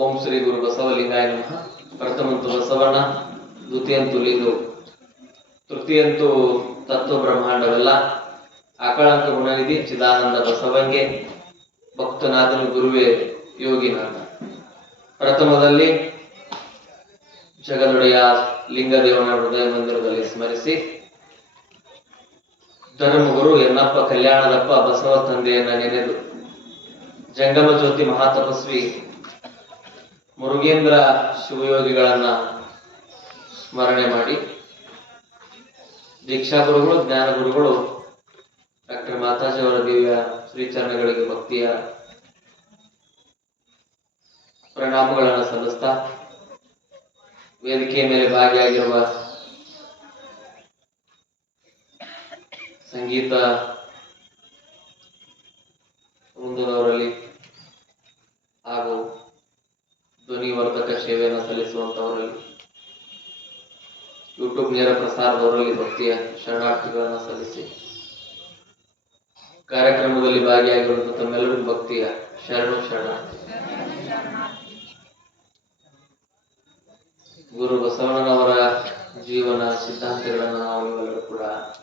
ಓಂ ಶ್ರೀ ಗುರು ಬಸವಲಿಂಗಾಯ ನಮಃ. ಪ್ರಥಮಂತು ಬಸವಣ್ಣ, ದ್ವಿತೀಯಂತು ಲೀಲು, ತೃತೀಯಂತು ತತ್ವ ಬ್ರಹ್ಮಾಂಡವೆಲ್ಲ, ಆಕಳಂತ ಗುಣನಿಧಿ ಚಿದಾನಂದ ಬಸವಂಗೆ, ಭಕ್ತನಾದನು ಗುರುವೇ ಯೋಗಿನಾಥ. ಪ್ರಥಮದಲ್ಲಿ ಜಗದೊಡೆಯ ಲಿಂಗದೇವನ ಹೃದಯ ಮಂದಿರದಲ್ಲಿ ಸ್ಮರಿಸಿ, ಧರ್ಮಗುರು ಎನ್ನಪ್ಪ ಕಲ್ಯಾಣದಪ್ಪ ಬಸವ ತಂದೆಯನ್ನ ನೆನೆದು, ಜಂಗಮ ಜ್ಯೋತಿ ಮಹಾತಪಸ್ವಿ ಮುರುಗೇಂದ್ರ ಶಿವಯೋಗಿಗಳನ್ನ ಸ್ಮರಣೆ ಮಾಡಿ, ದೀಕ್ಷಾ ಗುರುಗಳು, ಜ್ಞಾನ ಗುರುಗಳು ಡಾಕ್ಟರ್ ಮಾತಾಜಿ ಅವರ ದಿವ್ಯ ಶ್ರೀಚರಣಗಳಿಗೆ ಭಕ್ತಿಯ ಪ್ರಣಾಮಗಳನ್ನು ಸಲ್ಲಿಸ್ತಾ, ವೇದಿಕೆಯ ಮೇಲೆ ಭಾಗಿಯಾಗಿರುವ ಸಂಗೀತ ವೃಂದದವರಲ್ಲಿ ಹಾಗೂ ಧ್ವನಿವರ್ಧಕ ಸೇವೆಯನ್ನು ಸಲ್ಲಿಸುವಂತವರಲ್ಲಿ, ಯೂಟ್ಯೂಬ್ ನೇರ ಪ್ರಸಾರದವರಲ್ಲಿ ಭಕ್ತಿಯ ಶರಣಾರ್ಥಿಗಳನ್ನು ಸಲ್ಲಿಸಿ, ಕಾರ್ಯಕ್ರಮದಲ್ಲಿ ಭಾಗಿಯಾಗಿರುವಂತಹ ತಮ್ಮೆಲ್ಲರಿಗೂ ಭಕ್ತಿಯ ಶರಣಾರ್ಥಿ. ಗುರು ಬಸವಣ್ಣನವರ ಜೀವನ ಸಿದ್ಧಾಂತಗಳನ್ನು ನಾವು ನೀವೆಲ್ಲರೂ ಕೂಡ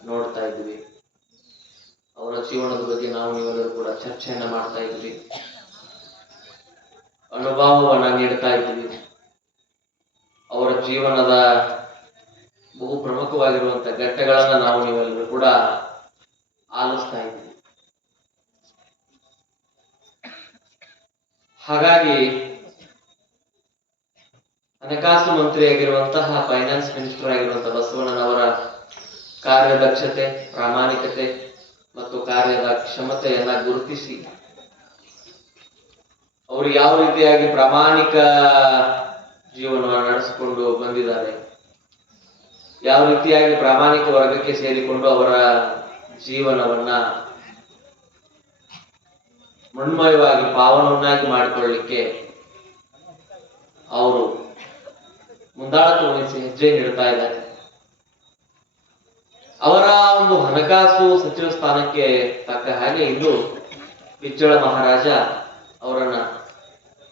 ನೋಡ್ತಾ ಇದ್ವಿ. ಅವರ ಜೀವನದ ಬಗ್ಗೆ ನಾವು ನೀವೆಲ್ಲರೂ ಕೂಡ ಚರ್ಚೆಯನ್ನ ಮಾಡ್ತಾ ಇದ್ವಿ, ಅನುಭವವನ್ನ ನೀಡ್ತಾ ಇದ್ವಿ. ಅವರ ಜೀವನದ ಬಹು ಪ್ರಮುಖವಾಗಿರುವಂತಹ ಘಟ್ಟಗಳನ್ನ ನಾವು ನೀವೆಲ್ಲರೂ ಕೂಡ ಆಲಿಸ್ತಾ ಇದ್ವಿ. ಹಾಗಾಗಿ ಹಣಕಾಸು ಮಂತ್ರಿಯಾಗಿರುವಂತಹ ಫೈನಾನ್ಸ್ ಮಿನಿಸ್ಟರ್ ಆಗಿರುವಂತಹ ಬಸವಣ್ಣನವರ ಕಾರ್ಯದಕ್ಷತೆ, ಪ್ರಾಮಾಣಿಕತೆ ಮತ್ತು ಕಾರ್ಯದ ಕ್ಷಮತೆಯನ್ನ ಗುರುತಿಸಿ, ಅವರು ಯಾವ ರೀತಿಯಾಗಿ ಪ್ರಾಮಾಣಿಕ ಜೀವನವನ್ನು ನಡೆಸಿಕೊಂಡು ಬಂದಿದ್ದಾರೆ, ಯಾವ ರೀತಿಯಾಗಿ ಪ್ರಾಮಾಣಿಕ ವರ್ಗಕ್ಕೆ ಸೇರಿಕೊಂಡು ಅವರ ಜೀವನವನ್ನ ಮಣ್ಮಯವಾಗಿ ಪಾವನವನ್ನಾಗಿ ಮಾಡಿಕೊಳ್ಳಲಿಕ್ಕೆ ಅವರು ಮುಂದಾಳತ್ವ ವಹಿಸಿ ಹೆಜ್ಜೆ ನೀಡ್ತಾ ಇದ್ದಾರೆ. ಅವರ ಒಂದು ಹಣಕಾಸು ಸಚಿವ ಸ್ಥಾನಕ್ಕೆ ತಕ್ಕ ಹಾಗೆ ಇಂದು ಬಿಚ್ಚಳ ಮಹಾರಾಜ ಅವರನ್ನ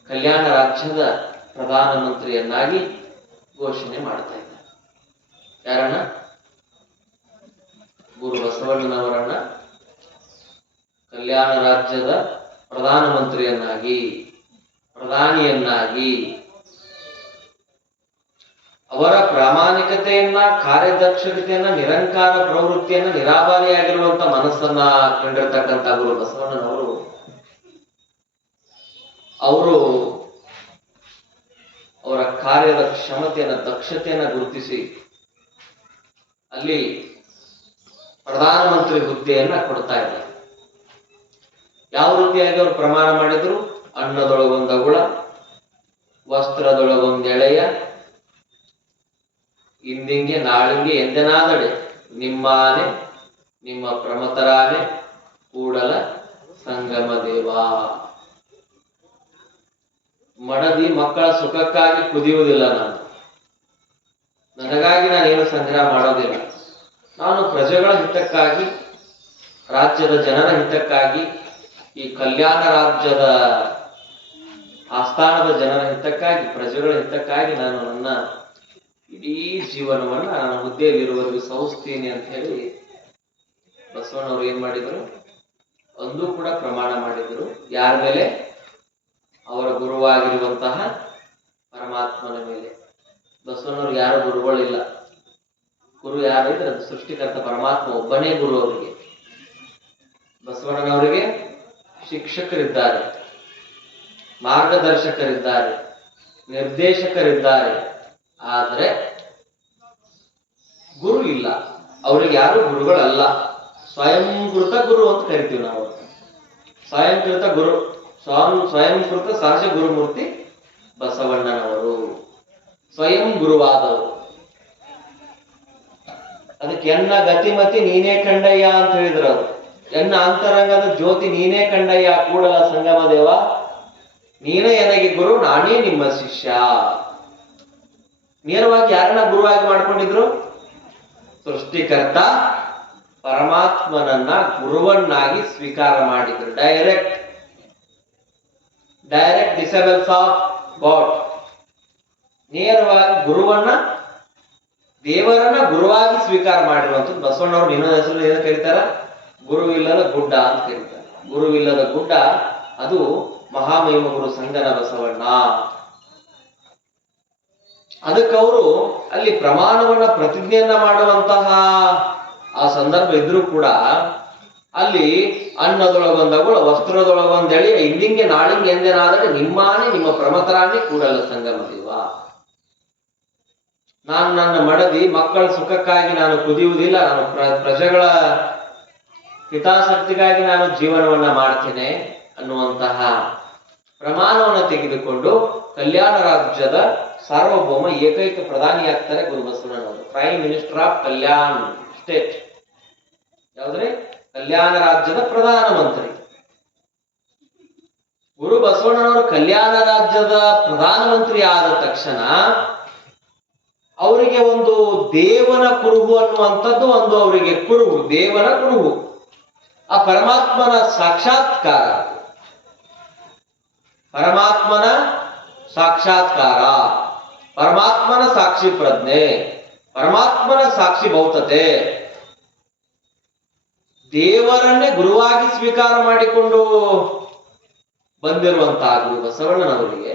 ಕಲ್ಯಾಣ ರಾಜ್ಯದ ಪ್ರಧಾನಮಂತ್ರಿಯನ್ನಾಗಿ ಘೋಷಣೆ ಮಾಡ್ತಾ ಇದ್ದಾರೆ. ಯಾರನ್ನ? ಗುರು ಬಸವಣ್ಣನವರನ್ನ ಕಲ್ಯಾಣ ರಾಜ್ಯದ ಪ್ರಧಾನಮಂತ್ರಿಯನ್ನಾಗಿ, ಪ್ರಧಾನಿಯನ್ನಾಗಿ, ಅವರ ಪ್ರಾಮಾಣಿಕತೆಯನ್ನ, ಕಾರ್ಯದಕ್ಷತೆಯನ್ನ, ನಿರಂಕಾರ ಪ್ರವೃತ್ತಿಯನ್ನ, ನಿರಾಬಾರಿಯಾಗಿರುವಂತ ಮನಸ್ಸನ್ನ ಕಂಡಿರ್ತಕ್ಕಂಥ ಗುರು ಬಸವಣ್ಣನವರು ಅವರ ಕಾರ್ಯದ ಕ್ಷಮತೆಯನ್ನ, ದಕ್ಷತೆಯನ್ನ ಗುರುತಿಸಿ ಅಲ್ಲಿ ಪ್ರಧಾನಮಂತ್ರಿ ಹುದ್ದೆಯನ್ನ ಕೊಡ್ತಾ ಇದ್ದಾರೆ. ಯಾವ ರೀತಿಯಾಗಿ ಅವರು ಪ್ರಮಾಣ ಮಾಡಿದ್ರು? ಅನ್ನದೊಳಗೊಂದ ಗುಳ, ವಸ್ತ್ರದೊಳಗೊಂದ ಎಳೆಯ, ಇಂದಿಂಗೆ ನಾಳಿಂಗೆ ಎಂದೆನಾದಡೆ ನಿಮ್ಮಾನೆ ನಿಮ್ಮ ಪ್ರಮತರಾನೆ ಕೂಡಲ ಸಂಗಮ ದೇವ. ಮಡದಿ ಮಕ್ಕಳ ಸುಖಕ್ಕಾಗಿ ಕುದಿಯುವುದಿಲ್ಲ, ನನಗಾಗಿ ನಾನೇನು ಸಂಗ್ರಹ ಮಾಡೋದಿಲ್ಲ, ನಾನು ಪ್ರಜೆಗಳ ಹಿತಕ್ಕಾಗಿ, ರಾಜ್ಯದ ಜನರ ಹಿತಕ್ಕಾಗಿ, ಈ ಕಲ್ಯಾಣ ರಾಜ್ಯದ ಆಸ್ಥಾನದ ಜನರ ಹಿತಕ್ಕಾಗಿ, ಪ್ರಜೆಗಳ ಹಿತಕ್ಕಾಗಿ ನಾನು ನನ್ನ ಇಡೀ ಜೀವನವನ್ನ ನನ್ನ ಹುದ್ದೆಯಲ್ಲಿರುವವರೆಗೂ ಸಹಿಸ್ತೀನಿ ಅಂತ ಹೇಳಿ ಬಸವಣ್ಣವ್ರು ಏನ್ ಮಾಡಿದ್ರು? ಅಂದು ಕೂಡ ಪ್ರಮಾಣ ಮಾಡಿದ್ರು. ಯಾರ ಮೇಲೆ? ಅವರ ಗುರುವಾಗಿರುವಂತಹ ಪರಮಾತ್ಮನ ಮೇಲೆ. ಬಸವಣ್ಣವ್ರು ಯಾರು ಗುರುಗಳಿಲ್ಲ. ಗುರು ಯಾರು ಇದ್ರೆ ಅದು ಸೃಷ್ಟಿಕರ್ತ ಪರಮಾತ್ಮ ಒಬ್ಬನೇ ಗುರು. ಅವರಿಗೆ, ಬಸವಣ್ಣನವರಿಗೆ ಶಿಕ್ಷಕರಿದ್ದಾರೆ, ಮಾರ್ಗದರ್ಶಕರಿದ್ದಾರೆ, ನಿರ್ದೇಶಕರಿದ್ದಾರೆ, ಆದರೆ ಗುರು ಇಲ್ಲ. ಅವ್ರಿಗೆ ಯಾರು ಗುರುಗಳಲ್ಲ. ಸ್ವಯಂಕೃತ ಗುರು ಅಂತ ಕರಿತೀವಿ ನಾವು. ಸ್ವಯಂಕೃತ ಗುರು, ಸ್ವಯಂಕೃತ ಸಹಜ ಗುರುಮೂರ್ತಿ ಬಸವಣ್ಣನವರು, ಸ್ವಯಂ ಗುರುವಾದವರು. ಅದಕ್ಕೆ ಎನ್ನ ಗತಿಮತಿ ನೀನೇ ಕಂಡಯ್ಯ ಅಂತ ಹೇಳಿದ್ರು. ಅವರು ಎನ್ನ ಅಂತರಂಗದ ಜ್ಯೋತಿ ನೀನೇ ಕಂಡಯ್ಯ ಕೂಡಲ ಸಂಗಮ ದೇವ, ನೀನೇ ನನಗೆ ಗುರು, ನಾನೇ ನಿಮ್ಮ ಶಿಷ್ಯ. ನೇರವಾಗಿ ಯಾರನ್ನ ಗುರುವಾಗಿ ಮಾಡ್ಕೊಂಡಿದ್ರು? ಸೃಷ್ಟಿಕರ್ತ ಪರಮಾತ್ಮನನ್ನ ಗುರುವನ್ನಾಗಿ ಸ್ವೀಕಾರ ಮಾಡಿದ್ರು. Direct disciples of God. ನೇರವಾಗಿ ಗುರುವನ್ನ, ದೇವರನ್ನ ಗುರುವಾಗಿ ಸ್ವೀಕಾರ ಮಾಡಿರುವಂಥದ್ದು ಬಸವಣ್ಣವ್ರು. ಇನ್ನೊಂದು ಹೆಸರು ಏನು ಕರೀತಾರ? ಗುರುವಿಲ್ಲದ ಗುಡ್ಡ ಅಂತ ಕರೀತಾರೆ. ಗುರುವಿಲ್ಲದ ಗುಡ್ಡ ಅದು ಮಹಾಮಹಿಮ ಗುರು ಸಂಗನ ಬಸವಣ್ಣ. ಅದಕ್ಕವರು ಅಲ್ಲಿ ಪ್ರಮಾಣವನ್ನ ಪ್ರತಿಜ್ಞೆಯನ್ನ ಮಾಡುವಂತಹ ಆ ಸಂದರ್ಭ ಇದ್ರೂ ಕೂಡ ಅಲ್ಲಿ ಅನ್ನದೊಳಗೊಂದಗಳು ವಸ್ತ್ರದೊಳಗೊಂದಳಿ ಇಂದಿಂಗೆ ನಾಳಿಂಗೆ ಎಂದೇನಾದರೆ ನಿಮ್ಮಾನೆ ನಿಮ್ಮ ಪ್ರಮತರಾಣಿ ಕೂಡಲ ಸಂಗಮ ದೇವ. ನಾನು ನನ್ನ ಮಡದಿ ಮಕ್ಕಳ ಸುಖಕ್ಕಾಗಿ ನಾನು ಕುದಿಯುವುದಿಲ್ಲ, ನಾನು ಪ್ರಜೆಗಳ ಹಿತಾಸಕ್ತಿಗಾಗಿ ನಾನು ಜೀವನವನ್ನ ಮಾಡ್ತೇನೆ ಅನ್ನುವಂತಹ ಪ್ರಮಾಣವನ್ನು ತೆಗೆದುಕೊಂಡು ಕಲ್ಯಾಣ ರಾಜ್ಯದ ಸಾರ್ವಭೌಮ ಏಕೈಕ ಪ್ರಧಾನಿಯಾಗ್ತಾರೆ ಗುರು ಬಸವಣ್ಣನವರು. Prime minister of Kalyan state. ಯಾವ್ದ್ರೆ? ಕಲ್ಯಾಣ ರಾಜ್ಯದ ಪ್ರಧಾನಮಂತ್ರಿ. ಗುರು ಬಸವಣ್ಣನವರು ಕಲ್ಯಾಣ ರಾಜ್ಯದ ಪ್ರಧಾನಮಂತ್ರಿ ಆದ ತಕ್ಷಣ ಅವರಿಗೆ ಒಂದು ದೇವನ ಕುರುಹು ಅನ್ನುವಂಥದ್ದು ಒಂದು ಅವರಿಗೆ ಕುರುಹು, ದೇವನ ಕುರುಹು, ಆ ಪರಮಾತ್ಮನ ಸಾಕ್ಷಾತ್ಕಾರ, ಪರಮಾತ್ಮನ ಸಾಕ್ಷಾತ್ಕಾರ, ಪರಮಾತ್ಮನ ಸಾಕ್ಷಿ ಪ್ರಜ್ಞೆ, ಪರಮಾತ್ಮನ ಸಾಕ್ಷಿ ಭೌತತೆ, ದೇವರನ್ನೇ ಗುರುವಾಗಿ ಸ್ವೀಕಾರ ಮಾಡಿಕೊಂಡು ಬಂದಿರುವಂತಹ ಗುರು ಬಸವಣ್ಣನವರಿಗೆ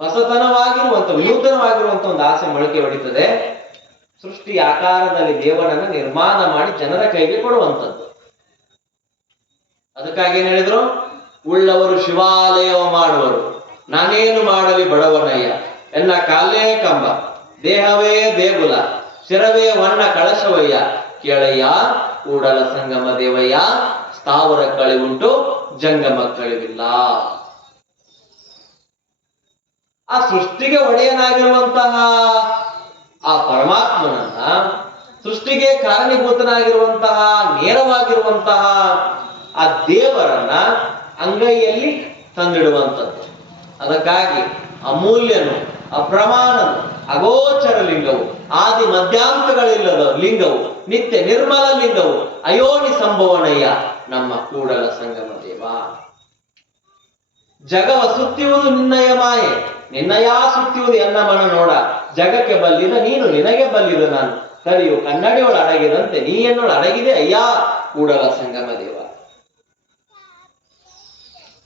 ಹೊಸತನವಾಗಿರುವಂತ, ವಿನೂತನವಾಗಿರುವಂತ ಒಂದು ಆಸೆ ಮೊಳಕೆ ಹೊಡಿತದೆ. ಸೃಷ್ಟಿ ಆಕಾರದಲ್ಲಿ ದೇವರನ್ನ ನಿರ್ಮಾಣ ಮಾಡಿ ಜನರ ಕೈಗೆ ಕೊಡುವಂಥದ್ದು. ಅದಕ್ಕಾಗಿ ಏನ್ ಹೇಳಿದ್ರು? ಉಳ್ಳವರು ಶಿವಾಲಯವ ಮಾಡುವರು, ನಾನೇನು ಮಾಡಲಿ ಬಡವನಯ್ಯ, ಎನ್ನ ಕಾಲೇ ಕಂಬ, ದೇಹವೇ ದೇಗುಲ, ಶಿರವೇ ವಣ್ಣ ಕಳಶವಯ್ಯ, ಕೇಳಯ್ಯ ಕೂಡಲ ಸಂಗಮ ದೇವಯ್ಯ, ಸ್ಥಾವರ ಕಳಿವುಂಟು ಜಂಗಮ ಕಳಿವಿಲ್ಲ. ಆ ಸೃಷ್ಟಿಗೆ ಒಡೆಯನಾಗಿರುವಂತಹ ಆ ಪರಮಾತ್ಮನನ್ನ, ಸೃಷ್ಟಿಗೆ ಕಾರಣೀಭೂತನಾಗಿರುವಂತಹ ನೇರವಾಗಿರುವಂತಹ ಆ ದೇವರನ್ನ ಅಂಗೈಯಲ್ಲಿ ತಂದಿಡುವಂಥದ್ದು. ಅದಕ್ಕಾಗಿ ಅಮೂಲ್ಯನು, ಅಪ್ರಮಾಣನು, ಅಗೋಚರ ಲಿಂಗವು, ಆದಿ ಮಧ್ಯಾಂತಗಳಿಲ್ಲದ ಲಿಂಗವು, ನಿತ್ಯ ನಿರ್ಮಲ ಲಿಂಗವು, ಅಯೋನಿ ಸಂಭವನಯ್ಯ ನಮ್ಮ ಕೂಡಲ ಸಂಗಮ ದೇವ. ಜಗವ ಸುತ್ತಿಯುವುದು ನಿನ್ನಯ ಮಾಯೆ, ನಿನ್ನಯ ಸುತ್ತಿಯುವುದು ಎನ್ನ ಮನ ನೋಡ, ಜಗಕ್ಕೆ ಬಲ್ಲಿದ ನೀನು ನಿನಗೆ ಬಲ್ಲಿದ ನಾನು, ಕಲಿಯು ಕನ್ನಡಿಯೊಳ ಅಡಗಿದಂತೆ ನೀ ಎನ್ನೊಳ ಅಡಗಿದೆ ಅಯ್ಯ ಕೂಡಲ ಸಂಗಮ ದೇವ.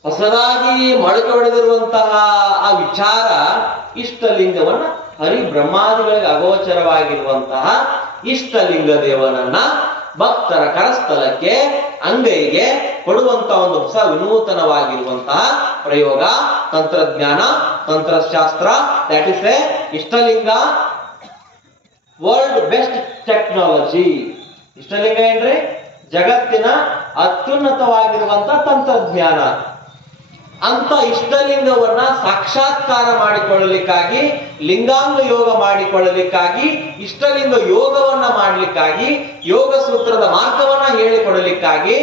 ಹೊಸದಾಗಿ ಮೊಳಕೆ ಹೊಡೆದಿರುವಂತಹ ಆ ವಿಚಾರ ಇಷ್ಟಲಿಂಗವನ್ನ, ಹರಿಬ್ರಹ್ಮಾದಿಗಳಿಗೆ ಅಗೋಚರವಾಗಿರುವಂತಹ ಇಷ್ಟಲಿಂಗ ದೇವನನ್ನ ಭಕ್ತರ ಕರಸ್ಥಲಕ್ಕೆ, ಅಂಗೈಗೆ ಕೊಡುವಂತಹ ಒಂದು ಹೊಸ ವಿನೂತನವಾಗಿರುವಂತಹ ಪ್ರಯೋಗ, ತಂತ್ರಜ್ಞಾನ, ತಂತ್ರಶಾಸ್ತ್ರ. That is a Ishtalinga world best technology. ಇಷ್ಟಲಿಂಗ ಏನ್ರಿ? ಜಗತ್ತಿನ ಅತ್ಯುನ್ನತವಾಗಿರುವಂತಹ ತಂತ್ರಜ್ಞಾನ. ಅಂತ ಇಷ್ಟಲಿಂಗವನ್ನ ಸಾಕ್ಷಾತ್ಕಾರ ಮಾಡಿಕೊಳ್ಳಲಿಕ್ಕಾಗಿ, ಲಿಂಗಾಂಗ ಯೋಗ ಮಾಡಿಕೊಳ್ಳಲಿಕ್ಕಾಗಿ, ಇಷ್ಟಲಿಂಗ ಯೋಗವನ್ನ ಮಾಡಲಿಕ್ಕಾಗಿ, ಯೋಗ ಸೂತ್ರದ ಮಾರ್ಗವನ್ನ ಹೇಳಿಕೊಡಲಿಕ್ಕಾಗಿ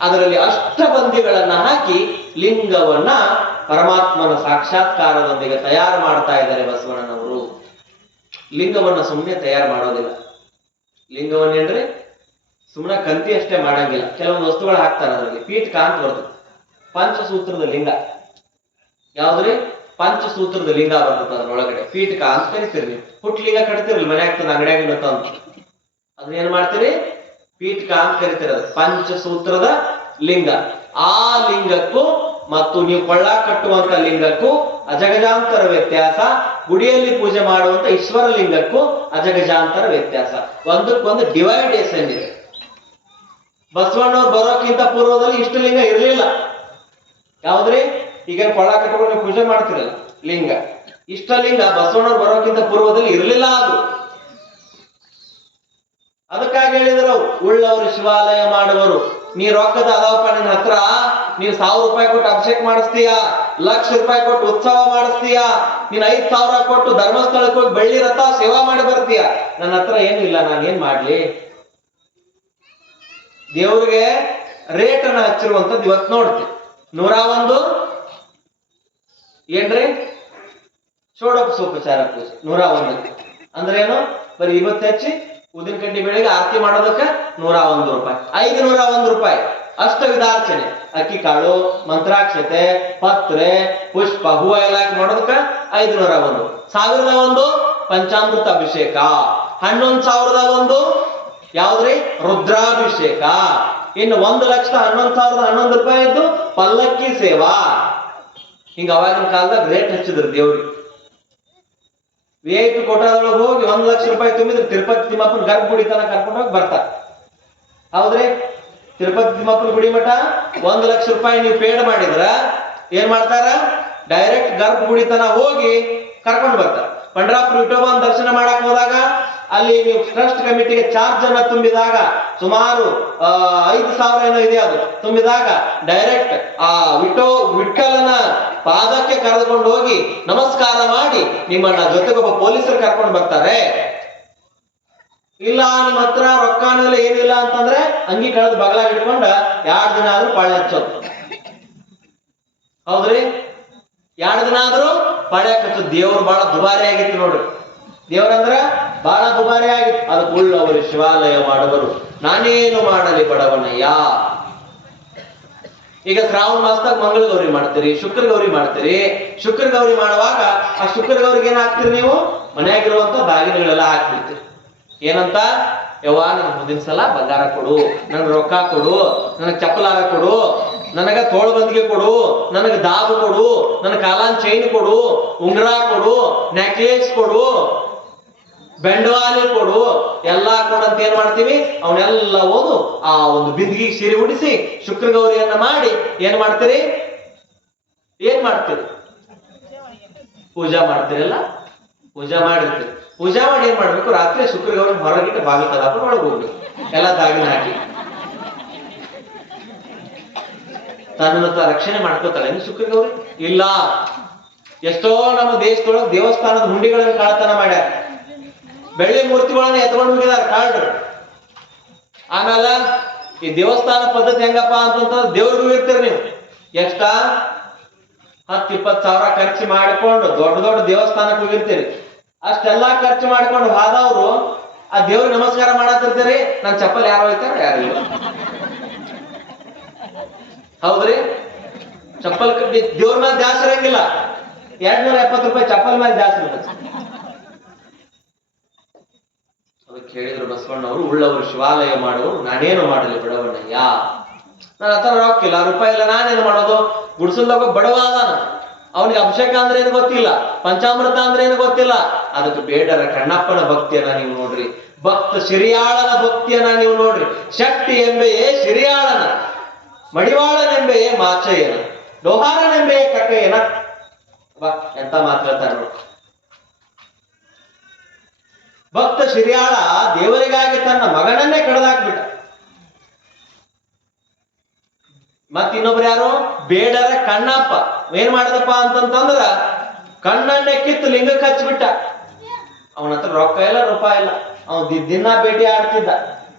ಅದರಲ್ಲಿ ಅಷ್ಟಬಂದಿಗಳನ್ನ ಹಾಕಿ ಲಿಂಗವನ್ನ ಪರಮಾತ್ಮನ ಸಾಕ್ಷಾತ್ಕಾರದೊಂದಿಗೆ ತಯಾರು ಮಾಡ್ತಾ ಇದ್ದಾರೆ ಬಸವಣ್ಣನವರು. ಲಿಂಗವನ್ನ ಸುಮ್ಮನೆ ತಯಾರು ಮಾಡೋದಿಲ್ಲ. ಲಿಂಗವನ್ನೇನ್ರಿ ಸುಮ್ಮನೆ ಕಂತಿ ಅಷ್ಟೇ ಮಾಡಂಗಿಲ್ಲ. ಕೆಲವೊಂದು ವಸ್ತುಗಳು ಹಾಕ್ತಾರೆ ಅದರಲ್ಲಿ. ಪೀಠಕ ಅಂತ ಬರ್ತದೆ, ಪಂಚಸೂತ್ರದ ಲಿಂಗ. ಯಾವ್ದ್ರಿ? ಪಂಚಸೂತ್ರದ ಲಿಂಗ ಬರ್ತದೆ ಅದರೊಳಗಡೆ. ಪೀಠಕ ಅಂತ ಕರಿತೀರಿ ನೀವು. ಹುಟ್ಲಿಂಗ ಕಟ್ತಿರಲ್ಲ ಮನೆ ಆಗ್ತದೆ ಅಂಗಡಿಯಾಗ ತಂದು, ಅದನ್ನ ಏನ್ ಮಾಡ್ತೀರಿ? ಪೀಠಕ ಅಂತ ಕರಿತೀರ. ಪಂಚಸೂತ್ರದ ಲಿಂಗ. ಆ ಲಿಂಗಕ್ಕೂ ಮತ್ತು ನೀವು ಕೊಳ್ಳ ಕಟ್ಟುವಂತ ಲಿಂಗಕ್ಕೂ ಅಜಗಜಾಂತರ ವ್ಯತ್ಯಾಸ. ಗುಡಿಯಲ್ಲಿ ಪೂಜೆ ಮಾಡುವಂತ ಈಶ್ವರ ಲಿಂಗಕ್ಕೂ ಅಜಗಜಾಂತರ ವ್ಯತ್ಯಾಸ. ಒಂದಕ್ಕೊಂದು ಡಿವೈಡೇಷನ್ ಇದೆ. ಬಸವಣ್ಣವ್ರು ಬರೋಕ್ಕಿಂತ ಪೂರ್ವದಲ್ಲಿ ಇಷ್ಟು ಲಿಂಗ ಇರಲಿಲ್ಲ. ಯಾವ್ದ್ರಿ? ಈಗ ಕೊಳ್ಳ ಕಟ್ಟುಕೊಂಡು ಪೂಜೆ ಮಾಡ್ತಿರಲ್ಲ ಲಿಂಗ, ಇಷ್ಟಲಿಂಗ ಬಸವಣ್ಣವ್ರು ಬರೋಕ್ಕಿಂತ ಪೂರ್ವದಲ್ಲಿ ಇರಲಿಲ್ಲ ಅದು. ಅದಕ್ಕಾಗಿ ಹೇಳಿದ್ರು, ಉಳ್ಳವರು ಶಿವಾಲಯ ಮಾಡುವರು. ನೀ ರೊಕ್ಕದ ಅದಾವಪ್ಪ ನಿನ್ನ ಹತ್ರ, ನೀನ್ 1000 ರೂಪಾಯಿ ಕೊಟ್ಟು ಅಭಿಷೇಕ ಮಾಡಿಸ್ತೀಯ, 1,00,000 ರೂಪಾಯಿ ಕೊಟ್ಟು ಉತ್ಸವ ಮಾಡಿಸ್ತೀಯ, ನೀನ್ 5,000 ಕೊಟ್ಟು ಧರ್ಮಸ್ಥಳಕ್ಕೆ ಹೋಗಿ ಬೆಳ್ಳಿ ರಥ ಸೇವಾ ಮಾಡಿ ಬರ್ತೀಯ. ನನ್ನ ಹತ್ರ ಏನು ಇಲ್ಲ, ನಾನು ಏನ್ ಮಾಡ್ಲಿ? ದೇವ್ರಿಗೆ ರೇಟ್ ಅನ್ನ ಹಚ್ಚಿರುವಂತದ್ದು ಇವತ್ತು ನೋಡ್ತೀವಿ. 101 ಏನ್ರಿ? ಷೋಡಶೋಪಚಾರ ಪೂಜೆ 101 ಅಂದ್ರೆ ಏನು? ಬರೀ 20 ಹಚ್ಚಿ ಉದಿನ ಕಡ್ಡಿ ಬೆಳಿಗ್ಗೆ ಆರತಿ ಮಾಡೋದಕ್ಕೆ 101 ರೂಪಾಯಿ, 501 ರೂಪಾಯಿ ಅಷ್ಟ ವಿಧಾರ್ಚನೆ. ಅಕ್ಕಿ ಕಾಳು, ಮಂತ್ರಾಕ್ಷತೆ, ಪತ್ರೆ, ಪುಷ್ಪ, ಹೂವ ಎಲ್ಲ ಹಾಕಿ ಮಾಡೋದಕ್ಕ 501. 1001 ಪಂಚಾಮೃತ ಅಭಿಷೇಕ. 11,001 ಯಾವ್ದ್ರಿ? ರುದ್ರಾಭಿಷೇಕ. ಇನ್ನು 1,11,011 ರೂಪಾಯಿದ್ದು ಪಲ್ಲಕ್ಕಿ ಸೇವಾ. ಹಿಂಗ ಅವಾಗಿನ ಕಾಲದಾಗ ರೇಟ್ ಹಚ್ಚಿದ್ರು ದೇವ್ರಿಗೆ. VIP ಕೋಟಾದೊಳಗೆ ಹೋಗಿ 1 ಲಕ್ಷ ರೂಪಾಯಿ ತುಂಬಿದ್ರೆ ತಿರುಪತಿ ತಿಮ್ಮಪ್ಪನ ಗರ್ಭಗುಡಿ ತನಕ ಕರ್ಕೊಂಡು ಹೋಗಿ ಬರ್ತಾರೆ. ಹೌದ್ರಿ? ತಿರುಪತಿ ತಿಮ್ಮಪ್ಪನ ಗುಡಿ ಮಠ 1 ಲಕ್ಷ ರೂಪಾಯಿ ನೀವು ಪೇಡ್ ಮಾಡಿದ್ರ ಏನ್ ಮಾಡ್ತಾರ? ಡೈರೆಕ್ಟ್ ಗರ್ಭಗುಡಿ ತನ ಹೋಗಿ ಕರ್ಕೊಂಡು ಬರ್ತಾರೆ. ಪಂಡ್ರಾಪುರ ವಿಠೋಬಾನ್ ದರ್ಶನ ಮಾಡಕ್ ಹೋದಾಗ ಅಲ್ಲಿ ನೀವು ಟ್ರಸ್ಟ್ ಕಮಿಟಿಗೆ ಚಾರ್ಜ್ ಅನ್ನ ತುಂಬಿದಾಗ ಸುಮಾರು 5,000 ಏನೋ ಇದೆ, ಅದು ತುಂಬಿದಾಗ ಡೈರೆಕ್ಟ್ ಆ ವಿಠಲನ ಪಾದಕ್ಕೆ ಕರೆದುಕೊಂಡು ಹೋಗಿ ನಮಸ್ಕಾರ ಮಾಡಿ ನಿಮ್ಮನ್ನ ಜೊತೆಗೊಬ್ಬ ಪೊಲೀಸರು ಕರ್ಕೊಂಡು ಬರ್ತಾರೆ. ಇಲ್ಲ ನಿಮ್ಮ ಹತ್ರ ರೊಕ್ಕಾನೆಲ್ಲ ಏನಿಲ್ಲ ಅಂತಂದ್ರೆ ಅಂಗಿ ಕಳೆದು ಬಗಲಾಗ ಇಟ್ಕೊಂಡ 2 ದಿನ ಆದ್ರೂ ಪಾಳೆ ಹಚ್ಚೋದು. ಹೌದ್ರಿ? 2 ದಿನ ಆದ್ರೂ ಪಾಳೆ ಹಚ್ಚೋದು. ದೇವ್ರು ಬಹಳ ದುಬಾರಿ ಆಗಿತ್ತು ನೋಡ್ರಿ. ದೇವ್ರಂದ್ರ ಬಹಳ ದುಬಾರಿ ಆಗಿತ್ತು. ಅದಕ್ಕೆ ಉಳ್ಳವರು ಶಿವಾಲಯ ಮಾಡುವರು, ನಾನೇನು ಮಾಡಲಿ ಬಡವನಯ್ಯ. ಈಗ ಶ್ರಾವಣ ಮಾಸದಾಗ ಮಂಗಳ ಗೌರಿ ಮಾಡ್ತೀರಿ, ಶುಕ್ರ ಗೌರಿ ಮಾಡ್ತೀರಿ. ಶುಕ್ರ ಗೌರಿ ಮಾಡುವಾಗ ಆ ಶುಕ್ರ ಗೌರಿಗೆ ಏನ್ ಹಾಕ್ತೀರಿ? ನೀವು ಮನೆಯಾಗಿರುವಂತ ದಾಗಿನೆಗಳೆಲ್ಲ ಹಾಕ್ಬಿಡ್ತೀರಿ. ಏನಂತ? ಯವ್ವ ನನಗೆ ಮುಂದಿನ ಸಲ ಬಂಗಾರ ಕೊಡು, ನನಗೆ ರೊಕ್ಕ ಕೊಡು, ನನಗೆ ಚಪ್ಪಲಾರ ಕೊಡು, ನನಗ ತೋಳ್ಬಂದಿಗೆ ಕೊಡು, ನನಗೆ ದಾಬು ಕೊಡು, ನನ್ನ ಕಾಲಾನ್ ಚೈನ್ ಕೊಡು, ಉಂಗ್ರ ಕೊಡು, ನೆಕ್ಲೇಸ್ ಕೊಡು, ಬೆಂಡವಾಲಿ ಕೊಡು, ಎಲ್ಲಾ ಕೊಡು ಅಂತ ಏನ್ ಮಾಡ್ತೀವಿ? ಅವನ್ನೆಲ್ಲ ಓದು ಆ ಒಂದು ಬಿಂದಿಗೆ ಸೀರೆ ಉಡಿಸಿ ಶುಕ್ರ ಗೌರಿಯನ್ನ ಮಾಡಿ ಏನ್ ಮಾಡ್ತೀರಿ? ಪೂಜಾ ಮಾಡ್ತೀರಲ್ಲ? ಪೂಜಾ ಮಾಡಿರ್ತೀರಿ. ಪೂಜಾ ಮಾಡಿ ಏನ್ ಮಾಡ್ಬೇಕು? ರಾತ್ರಿ ಶುಕ್ರ ಗೌರಿ ಹೊರಗಿಟ್ಟು ಬಾಗಿಲು ತಗೊಂಡು ಒಳಗೆ ಹೋಗ್ಬೇಕು, ಎಲ್ಲ ದಾಗಿನ ಹಾಕಿ. ತನ್ನ ರಕ್ಷಣೆ ಮಾಡ್ಕೋತಾಳೆ ಶುಕ್ರ ಗೌರಿ? ಇಲ್ಲ. ಎಷ್ಟೋ ನಮ್ಮ ದೇಶದೊಳಗೆ ದೇವಸ್ಥಾನದ ಹುಂಡಿಗಳನ್ನು ಕಳ್ಳತನ ಮಾಡ್ಯಾರ. ಬೆಳ್ಳಿ ಮೂರ್ತಿಗಳನ್ನ ಎತ್ಕೊಂಡು ಹೋಗಿದಾರ ಕಾಳ್ರು. ಆಮೇಲೆ ಈ ದೇವಸ್ಥಾನ ಪದ್ಧತಿ ಹೆಂಗಪ್ಪ ಅಂತಂದ್ರೆ ದೇವ್ರಿಗೂ ಇರ್ತೀರಿ ನೀವು. ಎಷ್ಟ 10-20 ಸಾವಿರ ಖರ್ಚು ಮಾಡಿಕೊಂಡು ದೊಡ್ಡ ದೊಡ್ಡ ದೇವಸ್ಥಾನಕ್ಕೆ ಹೋಗಿರ್ತೀರಿ. ಅಷ್ಟೆಲ್ಲಾ ಖರ್ಚು ಮಾಡ್ಕೊಂಡು ಹೋದವ್ರು ಆ ದೇವ್ರಿಗೆ ನಮಸ್ಕಾರ ಮಾಡತ್ತಿರ್ತೀರಿ. ನನ್ ಚಪ್ಪಲ್ ಯಾರು ಹೋಯ್ತಾರ? ಯಾರು ಇಲ್ಲ. ಹೌದ್ರಿ? ಚಪ್ಪಲ್ ದೇವ್ರ ಮೇಲೆ ದ್ಯಾಸ ಇರಂಗಿಲ್ಲ. 270 ರೂಪಾಯಿ ಚಪ್ಪಲ್ ಮೇಲೆ ದ್ಯಾಸ ಇರ್ತದೆ. ಅದಕ್ಕೆ ಹೇಳಿದ್ರು ಬಸವಣ್ಣವರು, ಉಳ್ಳವರು ಶಿವಾಲಯ ಮಾಡುವರು, ನಾನೇನು ಮಾಡಲಿ ಬಡವಣ್ಣಯ್ಯ. ನನ್ನ ಹತ್ರ ರೊಕ್ಕ ಇಲ್ಲ, ರೂಪಾಯಿ ಇಲ್ಲ, ನಾನೇನು ಮಾಡೋದು? ಗುಡ್ಸಲ್ದಾಗ ಬಡವ ಅದಾನ, ಅವನಿಗೆ ಅಭಿಷೇಕ ಅಂದ್ರೆ ಏನು ಗೊತ್ತಿಲ್ಲ, ಪಂಚಾಮೃತ ಅಂದ್ರೆ ಏನು ಗೊತ್ತಿಲ್ಲ. ಅದಕ್ಕೆ ಬೇಡರ ಕಣ್ಣಪ್ಪನ ಭಕ್ತಿಯನ್ನ ನೀವು ನೋಡ್ರಿ, ಭಕ್ತ ಶಿರಿಯಾಳನ ಭಕ್ತಿಯನ್ನ ನೀವು ನೋಡ್ರಿ. ಶಕ್ತಿ ಎಂಬೆಯೇ ಶಿರಿಯಾಳನ, ಮಡಿವಾಳನೆಂಬೆಯೇ ಮಾಚಯ್ಯನ, ಲೋಹಾರನೆಂಬೆಯೇ ಕಕ್ಕಯ್ಯನ. ಎಂತ ಮಾತಾಡ್ತಾರೆ ನೋಡಿ. ಭಕ್ತ ಶಿರಿಯಾಳ ದೇವರಿಗಾಗಿ ತನ್ನ ಮಗನನ್ನೇ ಕಳೆದಾಕ್ಬಿಟ್ಟ. ಮತ್ ಇನ್ನೊಬ್ರು ಯಾರು? ಬೇಡರ ಕಣ್ಣಪ್ಪ ಏನ್ ಮಾಡದಪ್ಪ ಅಂತಂತಂದ್ರ ಕಣ್ಣನ್ನೇ ಕಿತ್ತು ಲಿಂಗಕ್ಕೆ ಹಚ್ಚಿಬಿಟ್ಟ. ಅವನ ಹತ್ರ ರೊಕ್ಕ ಇಲ್ಲ, ರೂಪಾಯಿ ಇಲ್ಲ. ಅವನು ದಿನಾ ಭೇಟಿ ಆಡ್ತಿದ್ದ.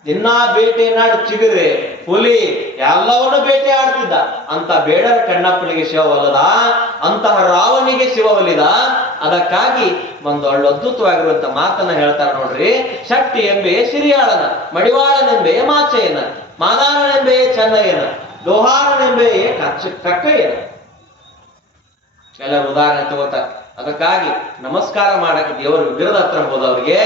ದಿನಾ ಭೇಟಿ ನಾಡು ಚಿಗುರೆ, ಹುಲಿ ಎಲ್ಲವನ್ನೂ ಭೇಟಿ ಆಡ್ತಿದ್ದ. ಅಂತ ಬೇಡರ ಕಣ್ಣಪ್ಪನಿಗೆ ಶಿವವಲ್ಲದ, ಅಂತಹ ರಾವನಿಗೆ ಶಿವವಲ್ಲಿದ. ಅದಕ್ಕಾಗಿ ಒಂದು ಒಳ್ಳೆ ಅದ್ಭುತವಾಗಿರುವಂತ ಮಾತನ್ನ ಹೇಳ್ತಾರ ನೋಡ್ರಿ. ಶಕ್ತಿ ಎಂಬೆಯೇ ಶಿರಿಯಾಳನ, ಮಡಿವಾಳನೆಂಬೆಯೇ ಮಾಚಯ್ಯನ, ಮಾದಾರನೆಂಬೆಯೇ ಚೆನ್ನಯ್ಯನ, ಲೋಹಾರನೆಂಬೆಯೇ ಕಕ್ಕಯ್ಯನ. ಎಲ್ಲರೂ ಉದಾಹರಣೆ ತಗೋತಾರ. ಅದಕ್ಕಾಗಿ ನಮಸ್ಕಾರ ಮಾಡಕ್ಕೆ ದೇವರ ವಿಗ್ರಹದ ಹತ್ರ ಹೋದವ್ರಿಗೆ